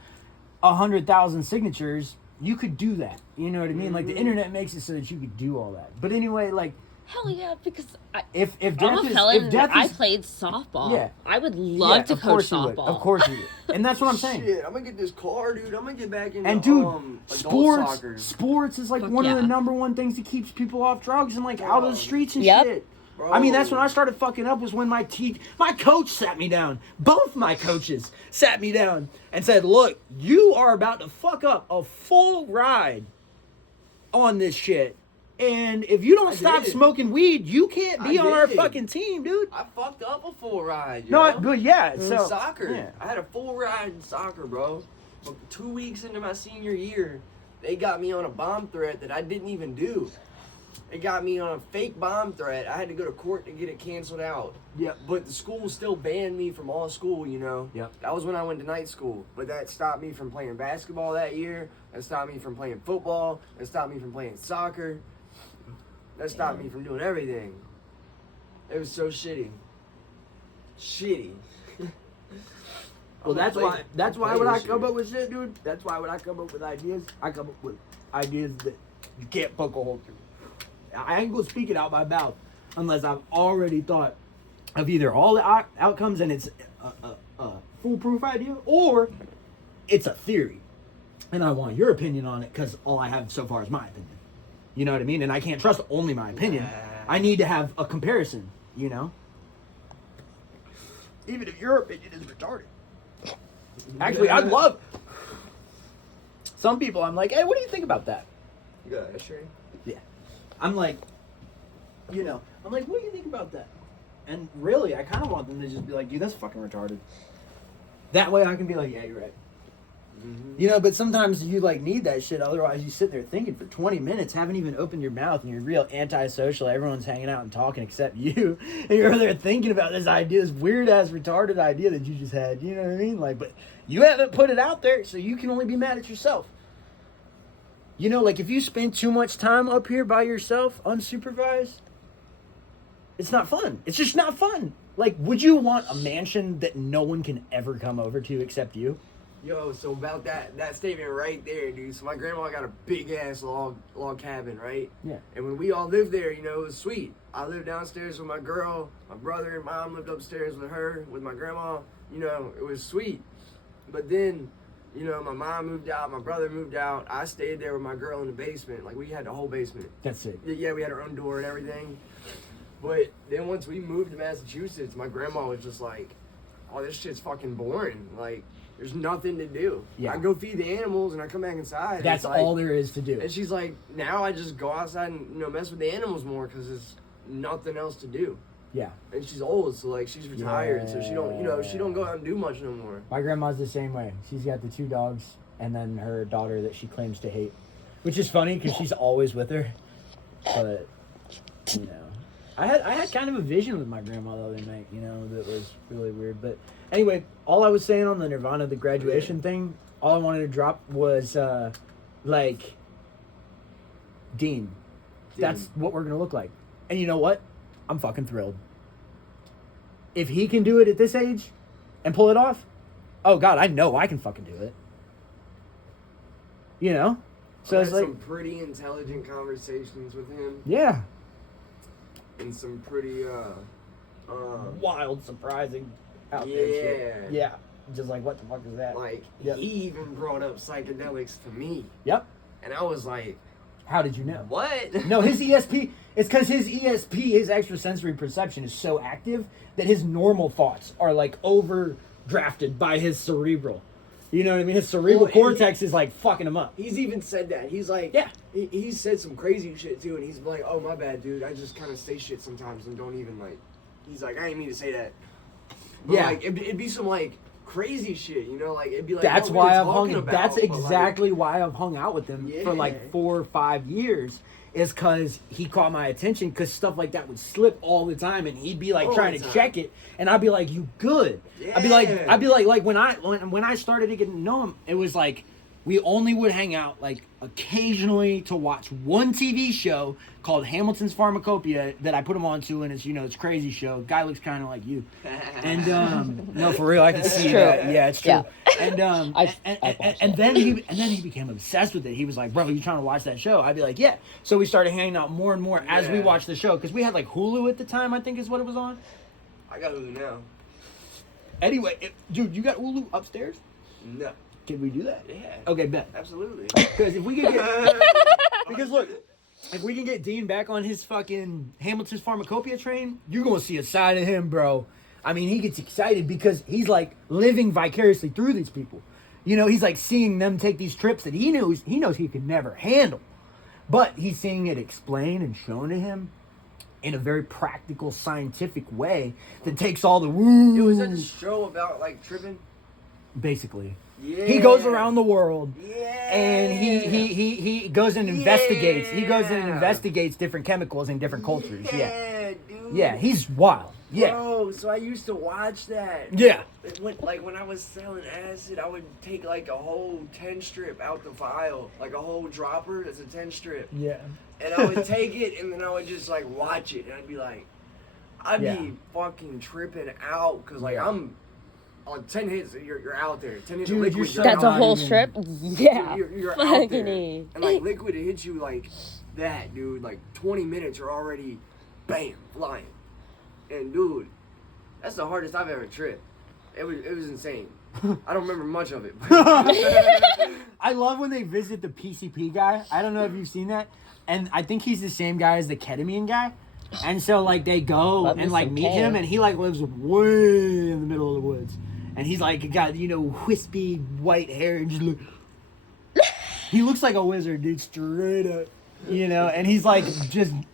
100,000 signatures, you could do that. You know what I mean? Like the internet makes it so that you could do all that. But anyway, like hell yeah, because if I'm death a is felon. if death I is, played softball. Yeah. I would love to of coach course you would. softball. Of course you would. And that's what I'm saying. Shit, I'm gonna get this car, dude. I'm gonna get back into And dude, adult soccer. sports is like Fuck one of the yeah. number one things that keeps people off drugs and like out of the streets and Yep. shit. Bro. I mean, that's when I started fucking up was when my coach sat me down. Both my coaches sat me down and said, look, you are about to fuck up a full ride on this shit. And if you don't stop did. smoking weed, you can't be I on our did. fucking team, dude. I fucked up a full ride, you No, know? but yeah, In so soccer. yeah. I had a full ride in soccer, bro. But 2 weeks into my senior year, they got me on a bomb threat that I didn't even do. They got me on a fake bomb threat. I had to go to court to get it canceled out. Yep. But the school still banned me from all school, you know? Yep. That was when I went to night school. But that stopped me from playing basketball that year. That stopped me from playing football. That stopped me from playing soccer. That stopped me from doing everything. It was so shitty. Shitty. Well, that's why when I come up with shit, dude, that's why when I come up with ideas, I come up with ideas that you can't poke a hole through. I ain't gonna speak it out my mouth unless I've already thought of either all the outcomes and it's a foolproof idea or it's a theory. And I want your opinion on it because all I have so far is my opinion. You know what I mean? And I can't trust only my opinion. I need to have a comparison, you know? Even if your opinion is retarded. Actually, I'd love... Some people, I'm like, hey, what do you think about that? You got an ashtray? Yeah. I'm like, you know, I'm like, what do you think about that? And really, I kind of want them to just be like, dude, that's fucking retarded. That way I can be like, yeah, you're right. Mm-hmm. You know, but sometimes you like need that shit. Otherwise, you sit there thinking for 20 minutes, haven't even opened your mouth, and you're real antisocial. Everyone's hanging out and talking except you. And you're there thinking about this idea, this weird ass retarded idea that you just had. You know what I mean? Like, but you haven't put it out there, so you can only be mad at yourself. You know, like if you spend too much time up here by yourself, unsupervised, it's not fun. It's just not fun. Like, would you want a mansion that no one can ever come over to except you? Yo, so about that statement right there, dude. So my grandma got a big ass log cabin, right? Yeah. And when we all lived there, you know, it was sweet. I lived downstairs with my girl, my brother and mom lived upstairs with her, with my grandma. You know, it was sweet. But then, you know, my mom moved out, my brother moved out. I stayed there with my girl in the basement. Like, we had the whole basement. That's it. Yeah, we had our own door and everything. But then once we moved to Massachusetts, my grandma was just like, oh, this shit's fucking boring. Like, there's nothing to do. Yeah. I go feed the animals and I come back inside. That's like, all there is to do. And she's like, now I just go outside and, you know, mess with the animals more because there's nothing else to do. Yeah. And she's old, so like she's retired, so she don't, you know, she don't go out and do much no more. My grandma's the same way. She's got the 2 dogs and then her daughter that she claims to hate, which is funny because she's always with her. But, you know, I had kind of a vision with my grandma the other night, you know, that was really weird. But anyway, all I was saying on the Nirvana, the graduation thing, all I wanted to drop was like Dean. That's what we're gonna look like. And you know what? I'm fucking thrilled. If he can do it at this age and pull it off, oh god, I know I can fucking do it. You know? So I it's had like some pretty intelligent conversations with him. yeah. And some pretty Wild, surprising out yeah. there shit. Yeah. Just like what the fuck is that? Like Yep. he even brought up psychedelics to me. Yep. And I was like, How did you know? what? No, his ESP, it's because his ESP, his extrasensory perception is so active that his normal thoughts are like overdrafted by his cerebral. You know what I mean? His cerebral Well, cortex is like fucking him up. He's even said that. He's like, Yeah. He said some crazy shit too, and he's like, oh my bad, dude. I just kind of say shit sometimes and don't even like. He's like, I didn't mean to say that. But Yeah. Like it'd be some like crazy shit, you know? Like it'd be like. That's what we were why I've talking hung. about, That's but, like, exactly why I've hung out with him for like Yeah. 4 or 5 years. Is because he caught my attention. Because stuff like that would slip all the time, and he'd be like All trying the to time. check it, and I'd be like, "You good?" I'd be like when I started to get to know him, it was like we only would hang out like occasionally to watch one TV show called Hamilton's Pharmacopoeia that I put him onto, and it's it's a crazy show. Guy looks kind of like you, and no, for real, I can see true. that. Yeah, it's true. Yeah. And I've watched and it. then he became obsessed with it. He was like, "Bro, you trying to watch that show?" I'd be like, "Yeah." So we started hanging out more and more as we Yeah. watched the show because we had like Hulu at the time. I think is what it was on. I got Hulu now. Anyway, dude, you got Hulu upstairs? No. Can we do that? Yeah. Okay, bet. Absolutely. Because if we can get, because look, if we can get Dean back on his fucking Hamilton's Pharmacopoeia train, you're gonna see a side of him, bro. I mean, he gets excited because he's like living vicariously through these people. He's like seeing them take these trips that he knows he could never handle, but he's seeing it explained and shown to him in a very practical, scientific way that takes all the woo. Yo, is that a show about like tripping? Basically. Yeah. He goes around the world Yeah. and he goes and investigates. He goes and Yeah. investigates different chemicals in different cultures. Yeah. Dude. Yeah, he's wild. Yeah. Bro, so I used to watch that. Yeah. When I was selling acid, I would take like a whole 10 strip out the vial, like a whole dropper that's a 10 strip. Yeah. And I would take it and then I would just like watch it and I'd be like, I'd Yeah. be fucking tripping out because like Yeah. I'm on 10 hits, you're out there. 10 hits Dude, of liquid. you're so That's a not whole even- strip? Yeah. You're out Fucking there. A. And like liquid, it hits you like that, dude. Like 20 minutes, you're already, bam, flying. And dude, that's the hardest I've ever tripped. It was insane. I don't remember much of it. I love when they visit the PCP guy. I don't know if you've seen that. And I think he's the same guy as the ketamine guy. And so like they go Love me and like some meet K. him and he like lives way in the middle of the woods. And he's like got, wispy white hair and just look. He looks like a wizard, dude, straight up. And he's like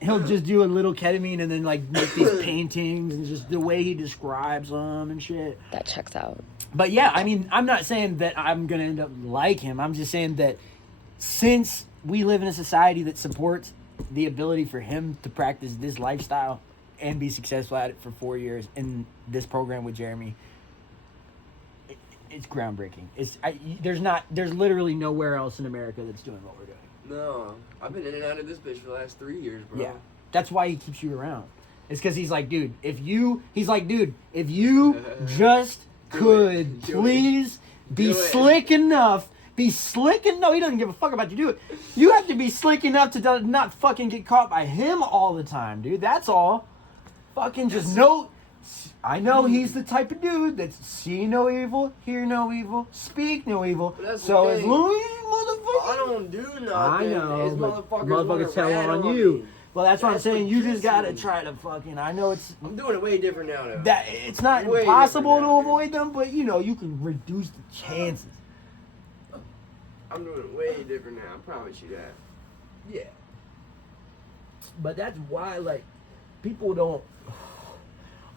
he'll just do a little ketamine and then like make these paintings and just the way he describes them and shit. That checks out. But yeah, I mean, I'm not saying that I'm going to end up like him. I'm just saying that since we live in a society that supports the ability for him to practice this lifestyle and be successful at it for 4 years in this program with Jeremy, it's groundbreaking. There's literally nowhere else in America that's doing what we're doing. No, I've been in and out of this bitch for the last 3 years, bro. Yeah. That's why he keeps you around. It's because he's like, dude, if you just could Do it. please be Do it. slick enough. Be slick enough. No, he doesn't give a fuck about you. Do it. You have to be slick enough to not fucking get caught by him all the time, dude. That's all. Fucking just know. I know he's the type of dude that's see no evil, hear no evil, speak no evil. But that's the So as thing. long as you motherfucker. I don't do nothing. I know, It's but motherfuckers motherfuckers tell rat on you. me. Well, that's what I'm That's saying. what You just gets gotta me. try to fucking. I know it's I'm doing it way different now, though. that it's not Way impossible to different now, avoid them, but you can reduce the chances. I'm doing it way different now. I promise you that. Yeah. But that's why, like, people don't.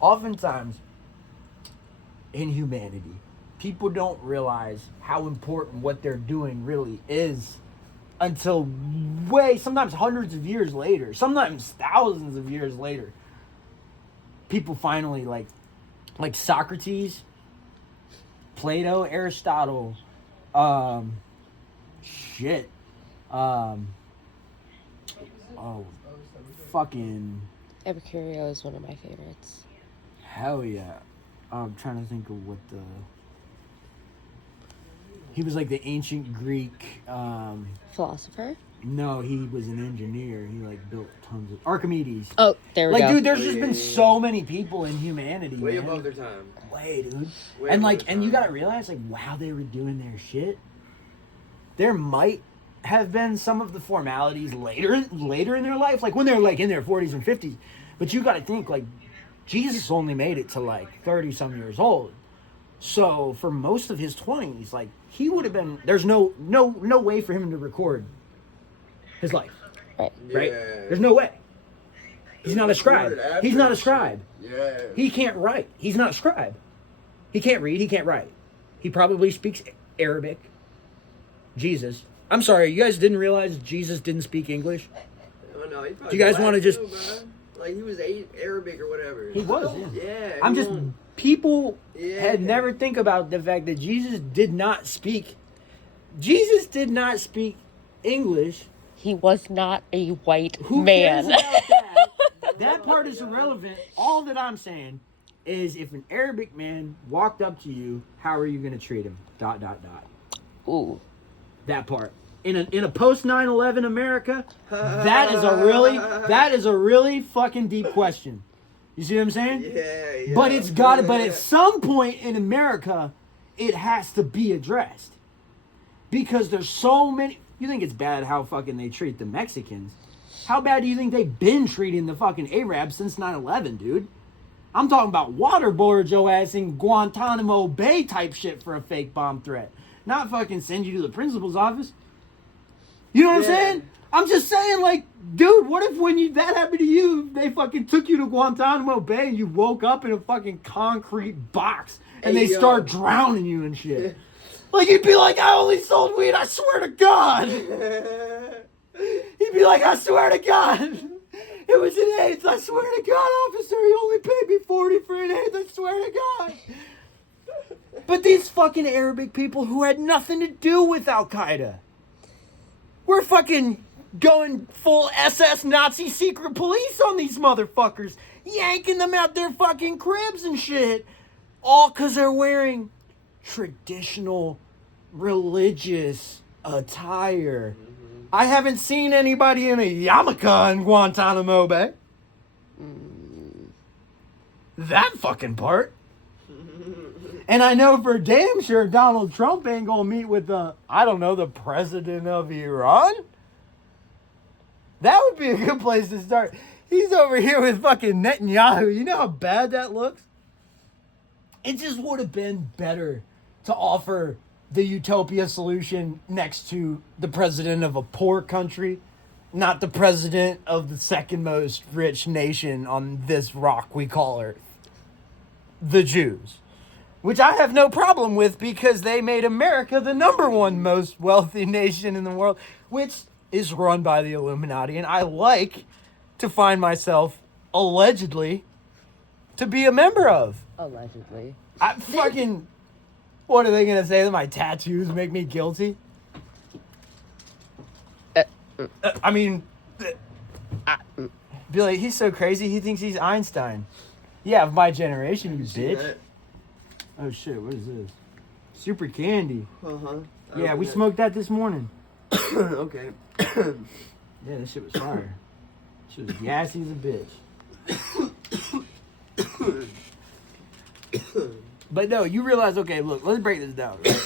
Oftentimes, in humanity, people don't realize how important what they're doing really is until sometimes hundreds of years later, sometimes thousands of years later. People finally, like Socrates, Plato, Aristotle, Shit. Oh, fucking Epicurio is one of my favorites. hell yeah. I'm trying to think of what the... He was like the ancient Greek, Philosopher? no, he was an engineer. He like built tons of... Archimedes. Oh, there we Like, go. dude, there's just been so many people in humanity, Way man. above their time. Way, dude. Way And above like, their and you time. gotta realize, like, while they were doing their shit, there might have been some of the formalities later in their life, like when they're like in their 40s and 50s. But you gotta think, like, Jesus only made it to like 30 some years old. So for most of his 20s, like, he would have been, there's no way for him to record his life. Right. Right? Yeah. There's no way. He's not a scribe. Recorded after He's not a and shit. scribe. Yeah. He can't write. He's not a scribe. He can't read. He can't write. He probably speaks Arabic. Jesus. I'm sorry, you guys didn't realize Jesus didn't speak English? Oh, no, he Do you guys wanna just- too, man. Like, he was Arabic or whatever. He was, yeah. Yeah. I'm he just, won. people Yeah. had never think about the fact that Jesus did not speak English. He was not a white Who man. cares about that? That part is irrelevant. All that I'm saying is if an Arabic man walked up to you, how are you going to treat him? ... Ooh. That part. In a post 9/11 America, that is a really fucking deep question. You see what I'm saying? Yeah. But it's got to, but at some point in America, it has to be addressed. Because there's so many. You think it's bad how fucking they treat the Mexicans? How bad do you think they've been treating the fucking Arabs since 9/11, dude? I'm talking about waterboard your ass in Guantanamo Bay type shit for a fake bomb threat. Not fucking send you to the principal's office. You know what I'm saying? I'm just saying, like, dude, what if when that happened to you, they fucking took you to Guantanamo Bay and you woke up in a fucking concrete box and Hey, they yo. start drowning you and shit? Like, you'd be like, I only sold weed, I swear to God. He'd be like, I swear to God. It was an eighth, I swear to God, officer, he only paid me 40 for an eighth, I swear to God. But these fucking Arabic people who had nothing to do with Al-Qaeda. We're fucking going full SS Nazi secret police on these motherfuckers. Yanking them out their fucking cribs and shit. All because they're wearing traditional religious attire. I haven't seen anybody in a yarmulke in Guantanamo Bay. That fucking part. And I know for damn sure Donald Trump ain't gonna meet with the president of Iran. That would be a good place to start. He's over here with fucking Netanyahu. You know how bad that looks? It just would have been better to offer the utopia solution next to the president of a poor country, not the president of the second most rich nation on this rock we call Earth. The Jews. Which I have no problem with because they made America the #1 most wealthy nation in the world, which is run by the Illuminati. And I like to find myself, allegedly, to be a member of. Allegedly. I fucking... What are they going to say? That my tattoos make me guilty? I mean... Be like, he's so crazy, he thinks he's Einstein. Yeah, of my generation, you bitch. That? Oh shit, what is this? Super candy. Uh-huh. Yeah, we smoked that this morning. Okay. Yeah, this shit was fire. Shit was gassy as a bitch. But no, you realize, okay, look, let's break this down. Right?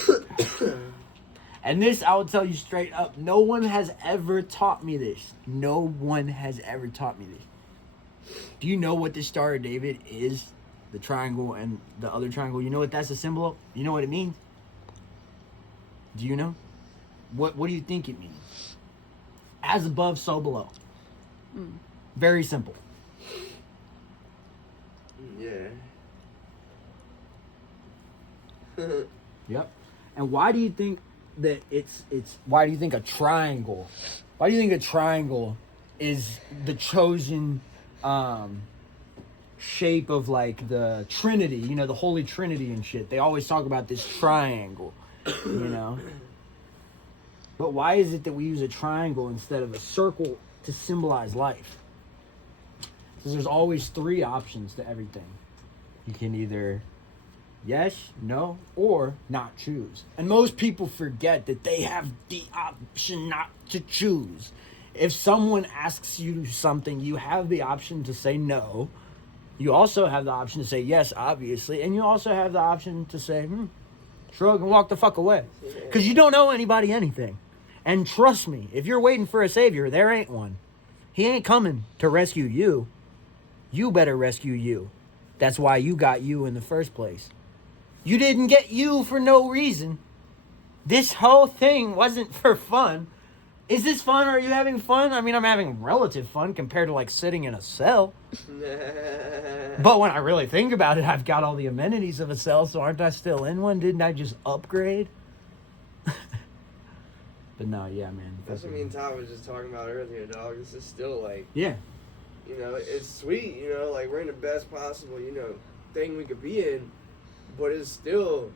And this, I will tell you straight up, no one has ever taught me this. No one has ever taught me this. Do you know what the Star of David is? The triangle and the other triangle. You know what that's a symbol of? You know what it means? Do you know? What do you think it means? As above, so below. Very simple. Yeah. Yep. And why do you think that why do you think a triangle? Why do you think a triangle is the chosen shape of like the Trinity, you know, the Holy Trinity and shit? They always talk about this triangle. You know? But why is it that we use a triangle instead of a circle to symbolize life? Because there's always 3 options to everything. You can either yes, no, or not choose. And most people forget that they have the option not to choose. If someone asks you something, you have the option to say no. You also have the option to say yes, obviously. And you also have the option to say, shrug and walk the fuck away. Because you don't owe anybody anything. And trust me, if you're waiting for a savior, there ain't one. He ain't coming to rescue you. You better rescue you. That's why you got you in the first place. You didn't get you for no reason. This whole thing wasn't for fun. Is this fun? Are you having fun? I mean, I'm having relative fun compared to like sitting in a cell. But when I really think about it, I've got all the amenities of a cell, so aren't I still in one? Didn't I just upgrade? But no, yeah, man. That's what me and Todd was just talking about earlier, dog. This is still like, yeah, you know, it's sweet, you know, like we're in the best possible, you know, thing we could be in, but it's still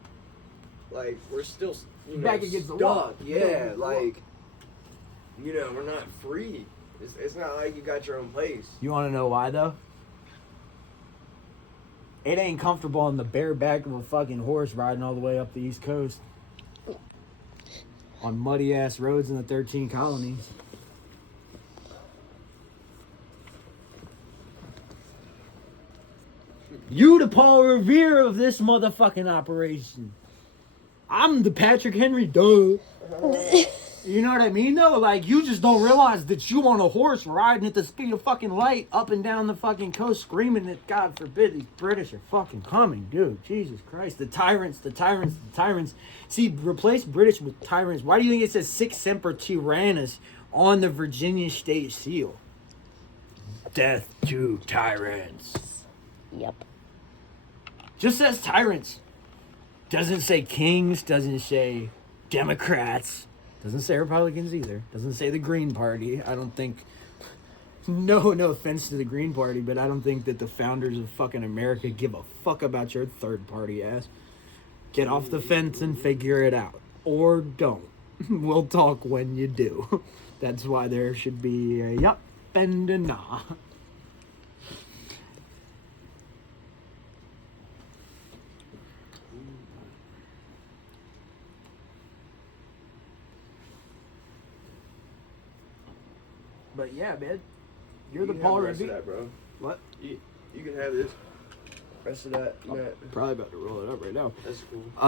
like we're still, you know, back against the wall. Yeah, like, you know, we're not free. It's not like you got your own place. You want to know why though? It ain't comfortable on the bare back of a fucking horse riding all the way up the East Coast on muddy ass roads in the 13 colonies. You the Paul Revere of this motherfucking operation. I'm the Patrick Henry, duh. You know what I mean, though? Like, you just don't realize that you on a horse riding at the speed of fucking light up and down the fucking coast screaming that, God forbid, these British are fucking coming, dude. Jesus Christ. The tyrants, the tyrants, the tyrants. See, replace British with tyrants. Why do you think it says Sic Semper Tyrannis on the Virginia State Seal? Death to tyrants. Yep. Just says tyrants. Doesn't say kings, doesn't say Democrats. Doesn't say Republicans either. Doesn't say the Green Party. I don't think... No offense to the Green Party, but I don't think that the founders of fucking America give a fuck about your third party ass. Get off the fence and figure it out. Or don't. We'll talk when you do. That's why there should be a yup and a nah. But yeah, man, you're the Paul Rest of Revere. that, bro. What? You can have this. Rest of that. I'm probably about to roll it up right now. That's cool.